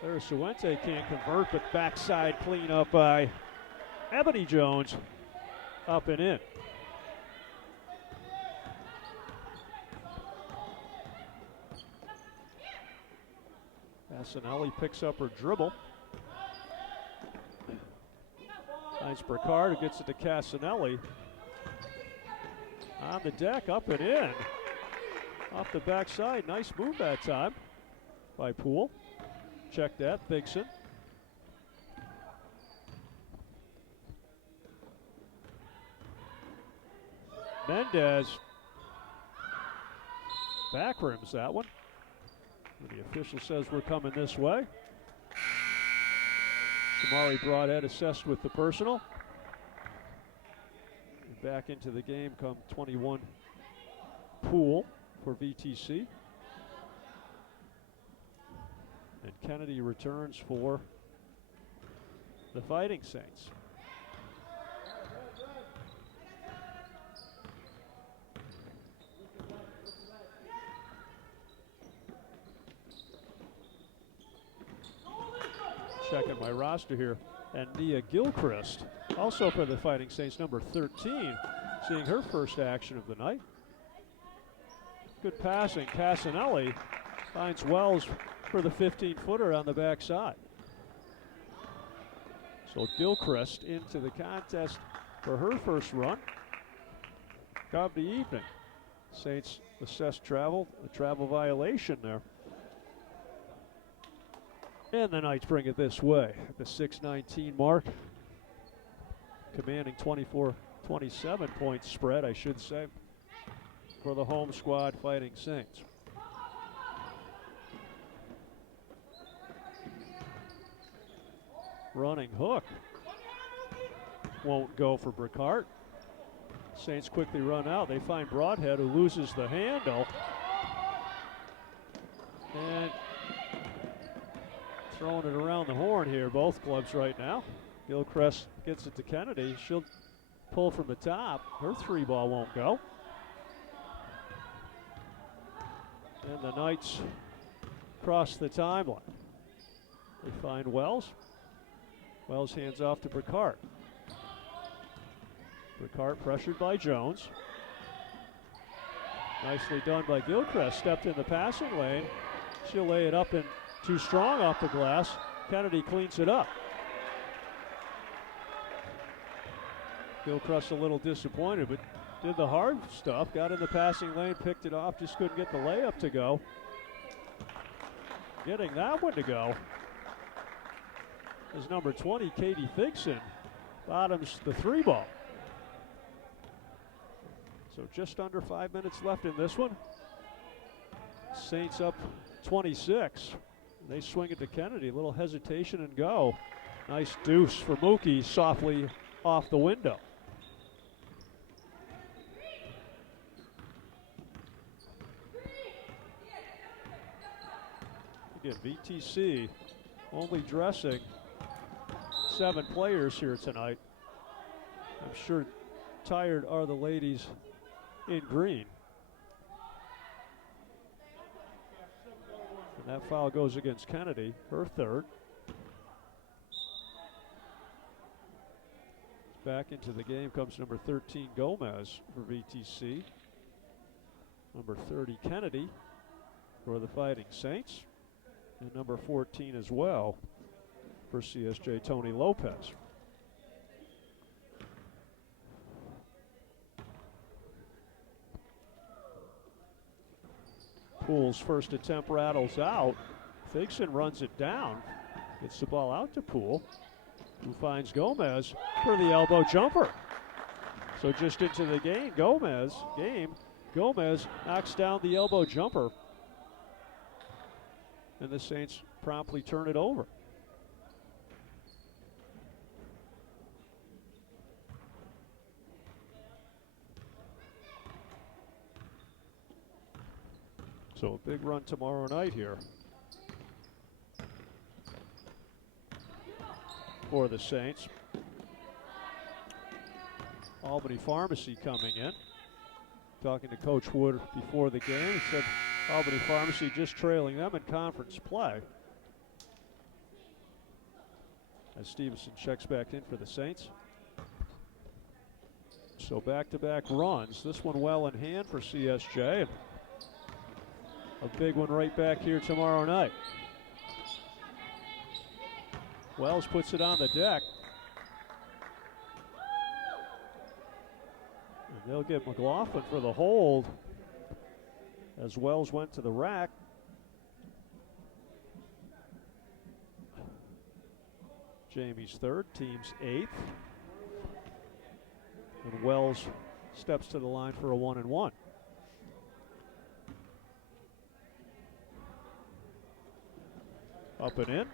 Lara Suente can't convert, but backside cleanup by Ebony Jones. Up and in. Casanelli picks up her dribble. Finds Burkhardt, who gets it to Casanelli. On the deck, up and in. Off the backside, nice move that time by Poole. Check that, Bigson. Mendez back rims that one. And the official says we're coming this way. Shamari Broadhead assessed with the personal. And back into the game come 21 Poole for VTC. And Kennedy returns for the Fighting Saints. Checking my roster here. And Nia Gilchrist, also for the Fighting Saints, number 13, seeing her first action of the night. Good passing. Casanelli finds Wells for the 15-footer on the backside. So Gilchrist into the contest for her first run of the evening. Saints assess travel, a travel violation there. And the Knights bring it this way at the 6:19 mark. Commanding 27 point spread, I should say, for the home squad Fighting Saints. Running hook. Won't go for Burkhardt. Saints quickly run out. They find Broadhead, who loses the handle. And throwing it around the horn here, both clubs right now. Gilchrist gets it to Kennedy. She'll pull from the top. Her three ball won't go. And the Knights cross the timeline. They find Wells. Wells hands off to Burkhardt. Burkhardt pressured by Jones. Nicely done by Gilchrist. Stepped in the passing lane. She'll lay it up and too strong off the glass. Kennedy cleans it up. Gilchrist a little disappointed, but did the hard stuff, got in the passing lane, picked it off, just couldn't get the layup to go. Getting that one to go is number 20, Katie Thigson. Bottoms the 3 ball. So just under 5 minutes left in this one. Saints up 26. They swing it to Kennedy. A little hesitation and go. Nice deuce for Mookie, softly off the window. Again, VTC only dressing 7 players here tonight. I'm sure tired are the ladies in green. And that foul goes against Kennedy, her 3rd. Back into the game comes number 13, Gomez for VTC. Number 30, Kennedy for the Fighting Saints. And number 14 as well for CSJ, Tony Lopez. Poole's first attempt rattles out. Thigson runs it down. Gets the ball out to Poole, who finds Gomez for the elbow jumper. So just into the game, Gomez knocks down the elbow jumper. And the Saints promptly turn it over. So a big run tomorrow night here for the Saints. Albany Pharmacy coming in. Talking to Coach Wood before the game, he said Albany Pharmacy just trailing them in conference play. As Stevenson checks back in for the Saints. So back-to-back runs. This one well in hand for CSJ. A big one right back here tomorrow night. Wells puts it on the deck. And they'll get McLaughlin for the hold as Wells went to the rack. Jamie's 3rd, team's 8th. And Wells steps to the line for a 1-and-1. Up and in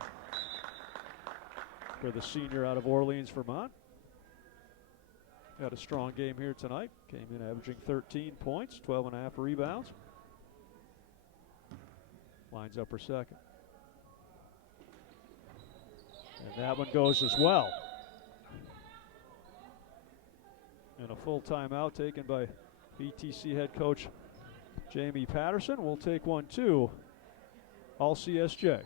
for the senior out of Orleans, Vermont. Had a strong game here tonight. Came in averaging 13 points, 12.5 rebounds. Lines up her 2nd. And that one goes as well. And a full timeout taken by VTC head coach Jamie Patterson. We'll take one too. All CSJ.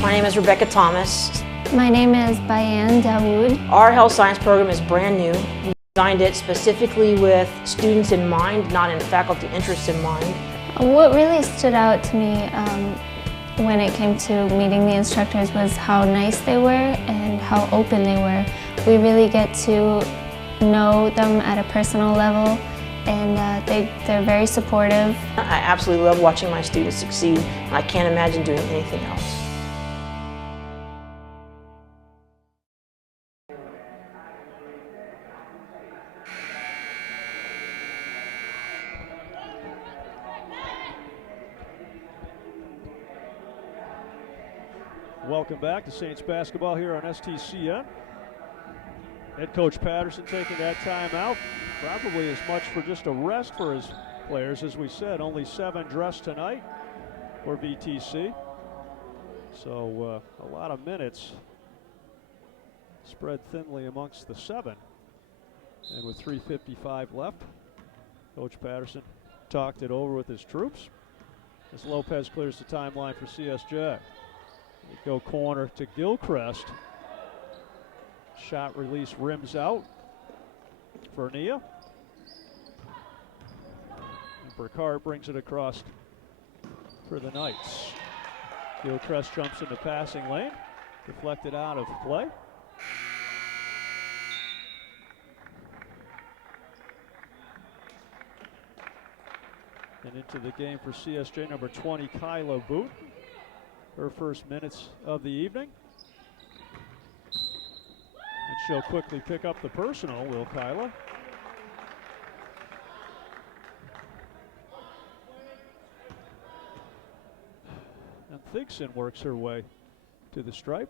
My name is Rebecca Thomas. My name is Bayan Dawood. Our health science program is brand new. We designed it specifically with students in mind, not in faculty interests in mind. What really stood out to me when it came to meeting the instructors was how nice they were and how open they were. We really get to know them at a personal level, and they're very supportive. I absolutely love watching my students succeed. I can't imagine doing anything else. Welcome back to Saints basketball here on STCN. Head coach Patterson taking that time out, probably as much for just a rest for his players. As we said, only 7 dressed tonight for VTC. So a lot of minutes spread thinly amongst the 7. And with 3:55 left, Coach Patterson talked it over with his troops as Lopez clears the timeline for CSJ. They go corner to Gilchrist. Shot release rims out for Nia. And Burkhardt brings it across for the Knights. Gilchrist jumps in the passing lane. Deflected out of play. And into the game for CSJ, number 20, Kyla Boot. Her first minutes of the evening. And she'll quickly pick up the personal, will Kyla. And Thigson works her way to the stripe.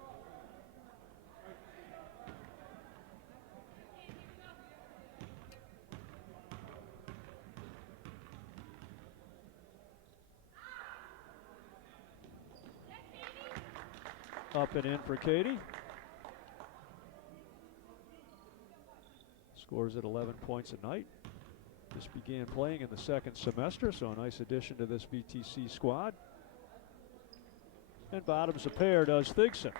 Up and in for Katie. Scores at 11 points a night. Just began playing in the second semester, so a nice addition to this VTC squad. And bottoms a pair, does Thigson.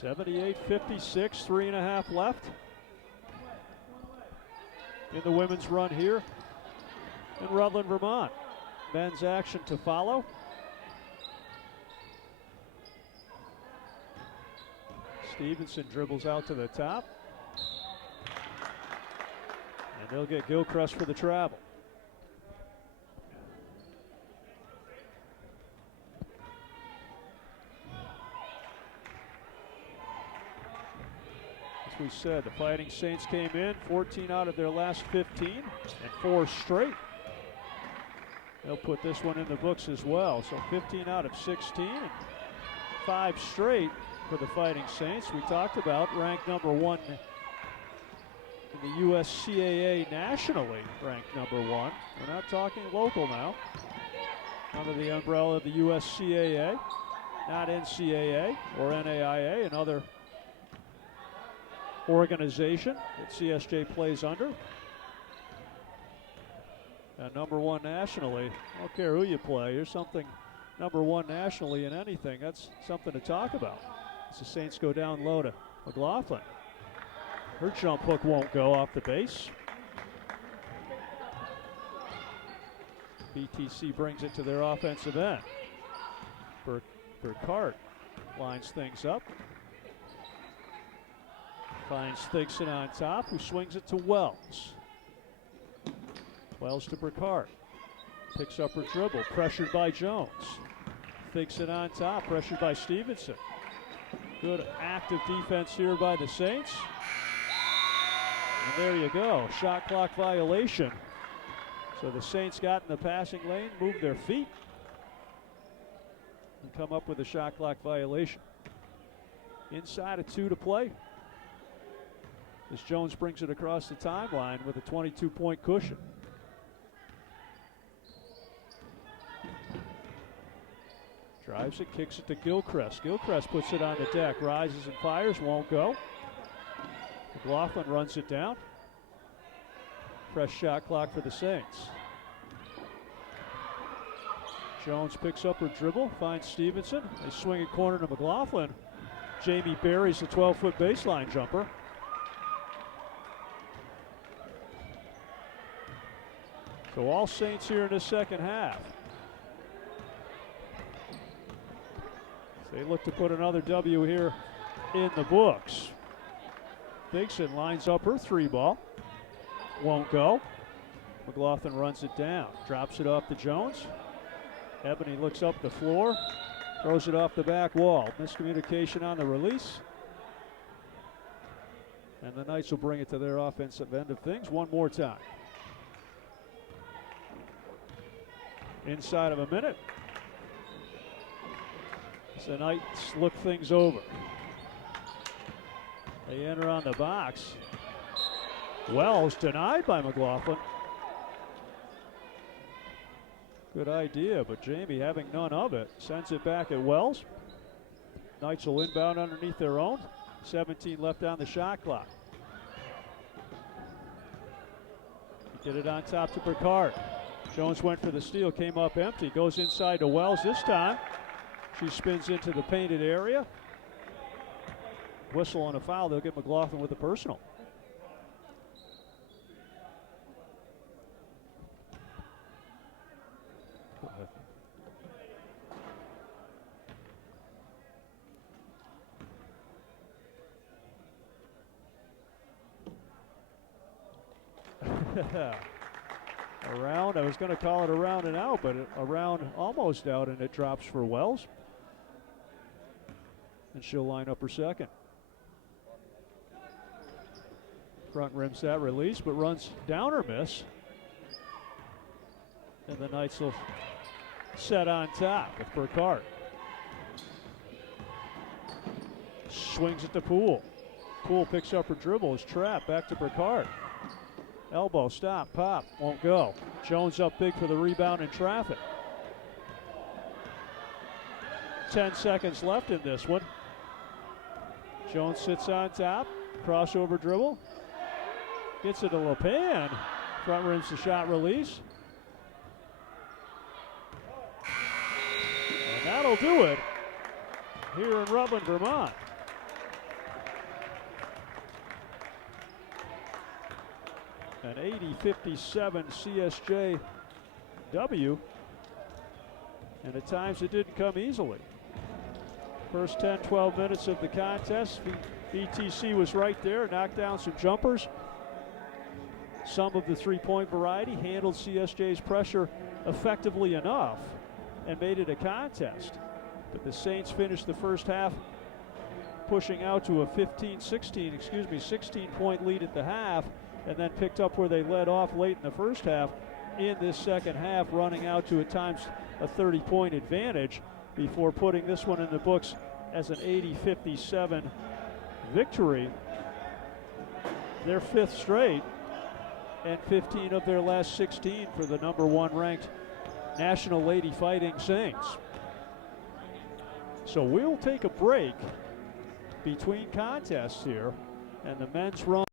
78-56, 3.5 left in the women's run here in Rutland, Vermont. Men's action to follow. Stevenson dribbles out to the top. And they'll get Gilchrist for the travel. As we said, the Fighting Saints came in 14 out of their last 15 and 4 straight. They'll put this one in the books as well. So 15 out of 16 and 5 straight for the Fighting Saints. We talked about ranked number 1 in the USCAA nationally, ranked number 1. We're not talking local now. Under the umbrella of the USCAA, not NCAA or NAIA, another organization that CSJ plays under. And number 1 nationally. I don't care who you play. You're something number 1 nationally in anything. That's something to talk about. As the Saints go down low to McLaughlin. Her jump hook won't go off the base. BTC brings it to their offensive end. Burkhart lines things up. Finds Thigson on top, who swings it to Wells. Wells to Burkhart. Picks up her dribble, pressured by Jones. Thigson on top, pressured by Stevenson. Good active defense here by the Saints. And there you go, shot clock violation. So the Saints got in the passing lane, moved their feet, and come up with a shot clock violation. Inside of 2 to play. As Jones brings it across the timeline with a 22-point cushion. Drives it, kicks it to Gilchrist. Gilchrist puts it on the deck, rises and fires, won't go. McLaughlin runs it down. Fresh shot clock for the Saints. Jones picks up her dribble, finds Stevenson. They swing it corner to McLaughlin. Jamie buries the 12-foot baseline jumper. So all Saints here in the second half. They look to put another W here in the books. Thigson lines up her 3 ball. Won't go. McLaughlin runs it down. Drops it off to Jones. Ebony looks up the floor. Throws it off the back wall. Miscommunication on the release. And the Knights will bring it to their offensive end of things one more time. Inside of a minute. The Knights look things over. They enter on the box. Wells denied by McLaughlin. Good idea, but Jamie, having none of it, sends it back at Wells. Knights will inbound underneath their own. 17 left on the shot clock. Get it on top to Burkhart. Jones went for the steal, came up empty, goes inside to Wells this time. She spins into the painted area. Whistle on a foul. They'll get McLaughlin with a personal. Around, I was going to call it around and out, but around almost out, and it drops for Wells. And she'll line up her second. Front rims that release, but runs down or miss. And the Knights will set on top with Burkhart. Swings at the Poole. Poole picks up her dribble, is trapped, back to Burkhart. Elbow, stop, pop, won't go. Jones up big for the rebound in traffic. 10 seconds left in this one. Jones sits on top, crossover dribble. Gets it to LePan. Front rims the shot release. And that'll do it here in Rutland, Vermont. An 80-57 CSJ W. And at times it didn't come easily. First 10-12 minutes of the contest, VTC was right there, knocked down some jumpers. Some of the three-point variety, handled CSJ's pressure effectively enough and made it a contest. But the Saints finished the first half pushing out to a 16-point lead at the half, and then picked up where they led off late in the first half in this second half, running out to at times a 30-point advantage before putting this one in the books as an 80-57 victory. Their fifth straight and 15 of their last 16 for the number one ranked National Lady Fighting Saints. So we'll take a break between contests here, and the men's run